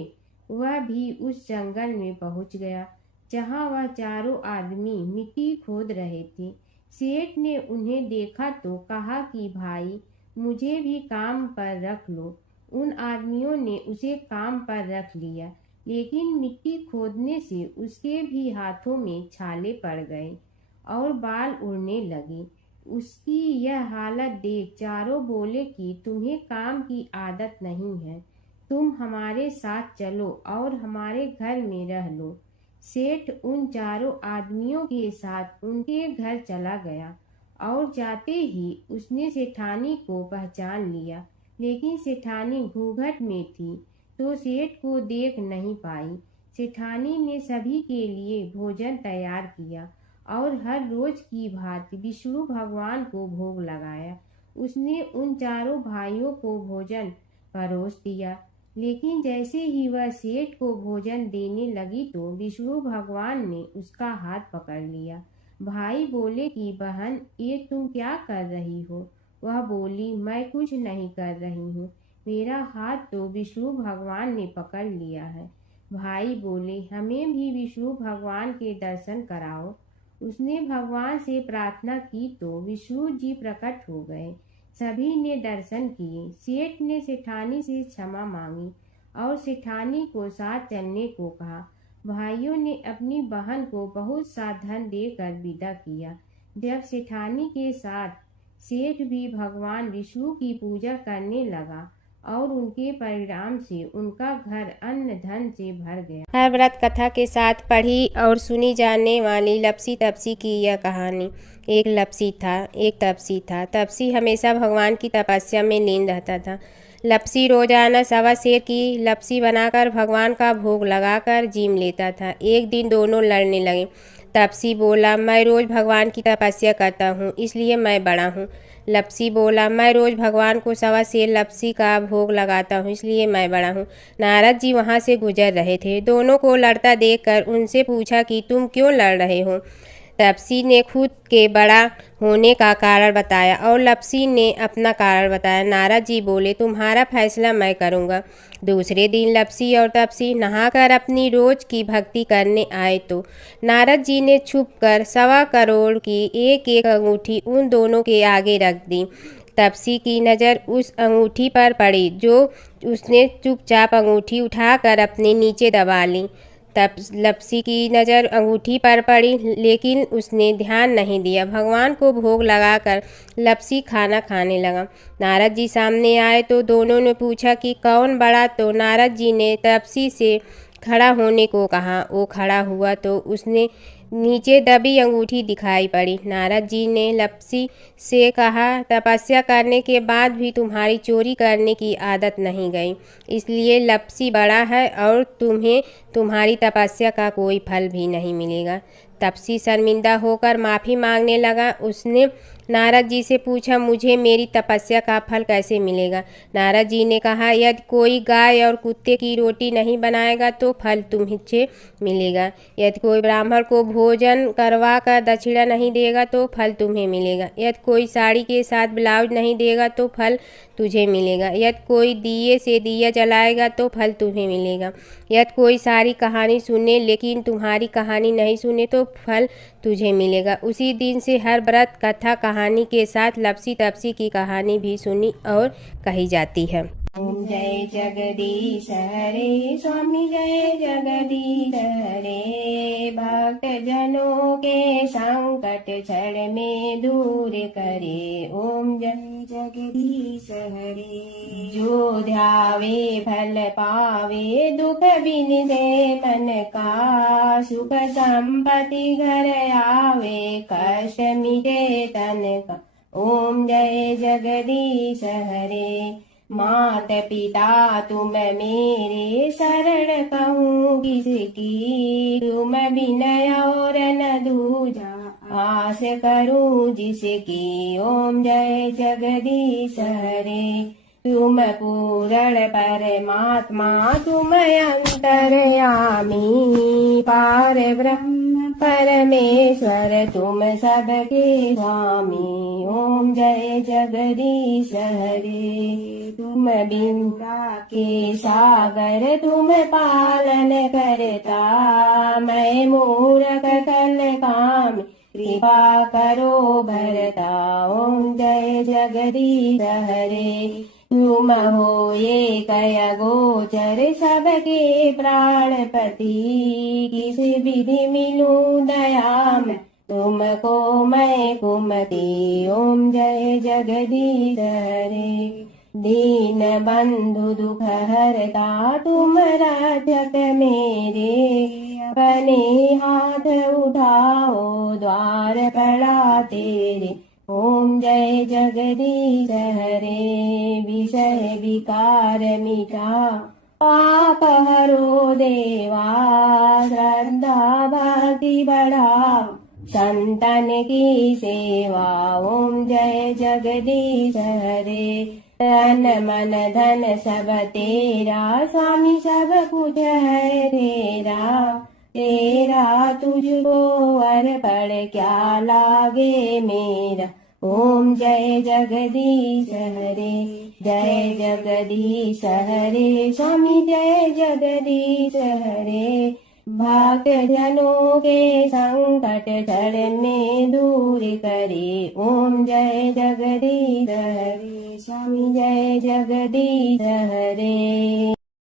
वह भी उस जंगल में पहुंच गया जहां वह चारों आदमी मिट्टी खोद रहे थे। सेठ ने उन्हें देखा तो कहा कि भाई, मुझे भी काम पर रख लो। उन आदमियों ने उसे काम पर रख लिया, लेकिन मिट्टी खोदने से उसके भी हाथों में छाले पड़ गए और बाल उड़ने लगे। उसकी यह हालत देख चारों बोले कि तुम्हें काम की आदत नहीं है, तुम हमारे साथ चलो और हमारे घर में रह लो। सेठ उन चारों आदमियों के साथ उनके घर चला गया और जाते ही उसने सेठानी को पहचान लिया, लेकिन सेठानी घूंघट में थी तो सेठ को देख नहीं पाई। सेठानी ने सभी के लिए भोजन तैयार किया और हर रोज की भांति विष्णु भगवान को भोग लगाया। उसने उन चारों भाइयों को भोजन परोस दिया, लेकिन जैसे ही वह सेठ को भोजन देने लगी तो विष्णु भगवान ने उसका हाथ पकड़ लिया। भाई बोले कि बहन, ये तुम क्या कर रही हो? वह बोली, मैं कुछ नहीं कर रही हूँ, मेरा हाथ तो विष्णु भगवान ने पकड़ लिया है। भाई बोले, हमें भी विष्णु भगवान के दर्शन कराओ। उसने भगवान से प्रार्थना की तो विष्णु जी प्रकट हो गए। सभी ने दर्शन किए। सेठ ने सेठानी से क्षमा मांगी और सेठानी को साथ चलने को कहा। भाइयों ने अपनी बहन को बहुत सा धन देकर विदा किया। जब सेठानी के साथ सेठ भी भगवान विष्णु की पूजा करने लगा और उनके परिणाम से उनका घर अन्न धन से भर गया। हर व्रत कथा के साथ पढ़ी और सुनी जाने वाली लपसी तपसी की यह कहानी। एक लपसी था, एक तपसी था। तपसी हमेशा भगवान की तपस्या में लीन रहता था। लपसी रोजाना 1.25 सेर की लपसी बनाकर भगवान का भोग लगाकर जीम लेता था। एक दिन दोनों लड़ने लगे। तपसी बोला, मैं रोज भगवान की तपस्या करता हूँ, इसलिए मैं बड़ा हूँ। लपसी बोला, मैं रोज भगवान को 1.25 सेर लपसी का भोग लगाता हूँ, इसलिए मैं बड़ा हूँ। नारद जी वहाँ से गुजर रहे थे। दोनों को लड़ता देखकर उनसे पूछा कि तुम क्यों लड़ रहे हो? तपसी ने खुद के बड़ा होने का कारण बताया और लपसी ने अपना कारण बताया। नारद जी बोले, तुम्हारा फैसला मैं करूँगा। दूसरे दिन लपसी और तपसी नहाकर अपनी रोज की भक्ति करने आए तो नारद जी ने छुपकर 1.25 करोड़ की एक अंगूठी उन दोनों के आगे रख दी। तपसी की नज़र उस अंगूठी पर पड़ी जो उसने चुपचाप अंगूठी उठाकर अपने नीचे दबा ली। तब लपसी की नज़र अंगूठी पर पड़ी, लेकिन उसने ध्यान नहीं दिया। भगवान को भोग लगाकर लपसी खाना खाने लगा। नारद जी सामने आए तो दोनों ने पूछा कि कौन बड़ा, तो नारद जी ने लपसी से खड़ा होने को कहा। वो खड़ा हुआ तो उसने नीचे दबी अंगूठी दिखाई पड़ी। नारद जी ने लपसी से कहा, तपस्या करने के बाद भी तुम्हारी चोरी करने की आदत नहीं गई, इसलिए लपसी बड़ा है और तुम्हें तुम्हारी तपस्या का कोई फल भी नहीं मिलेगा। तपसी शर्मिंदा होकर माफ़ी मांगने लगा। उसने नारद जी से पूछा, मुझे मेरी तपस्या का फल कैसे मिलेगा? नारद जी ने कहा, यदि कोई गाय और कुत्ते की रोटी नहीं बनाएगा तो फल तुम्हें मिलेगा। यदि कोई ब्राह्मण को भोजन करवा कर दक्षिणा नहीं देगा तो फल तुम्हें मिलेगा। यदि कोई साड़ी के साथ ब्लाउज नहीं देगा तो फल तुझे मिलेगा। यदि कोई दिए से दिया जलाएगा तो फल तुम्हें मिलेगा। यदि कोई सारी कहानी सुने लेकिन तुम्हारी कहानी नहीं सुने तो फल तुझे मिलेगा। उसी दिन से हर व्रत कथा कहानी के साथ लपसी तपसी की कहानी भी सुनी और कही जाती है। ओम जय जगदीश हरे स्वामी, जय जगदीश हरे। भक्त जनों के संकट क्षण में दूर करे। ओम जय जगदीश हरे। जो ध्यावे फल पावे, दुख बिन दे मन का। सुख संपत्ति घर आवे, कष्ट मिटे तन का। ओम जय जगदीश हरे। मात पिता तुम मेरे, शरण कहूँ किसकी। तुम विनय और न दूजा, आस करूँ जिसकी। ओम जय जगदीश हरे। तुम पूर्ण परमात्मा, तुम अंतर्यामी। पार ब्रह्म परमेश्वर, तुम सबके स्वामी। ओम जय जगदीश हरे। तुम बिंदा के सागर, तुम पालन करता। मैं मूरख कल काम, कृपा करो भरता। ओम जय जगदीश हरे। तुम हो ये कय गोचर, सबके प्राणपति। किस विधि मिलूं दया में, तुमको मैं कुमति। ओम जय जगदीश हरे। दीन बंधु दुख हरता, तुम रक्षक मेरे। अपने हाथ उठाओ, द्वार पड़ा तेरे। ओम जय जगदीश हरे। विषय विकार मिटा, पाप हरो देवा। श्रद्धा भक्ति बढ़ाओ, संतन की सेवा। ओम जय जगदीश हरे। तन मन धन सब तेरा, स्वामी सब कुछ है तेरा। तेरा तुझको अर्पण क्या लागे मेरा। ओम जय जगदीश हरे। जय जगदीश हरे स्वामी, जय जगदीश हरे। भक्त जनों के संकट क्षण में दूर करे। ओम जय जगदीश हरे स्वामी, जय जगदीश हरे।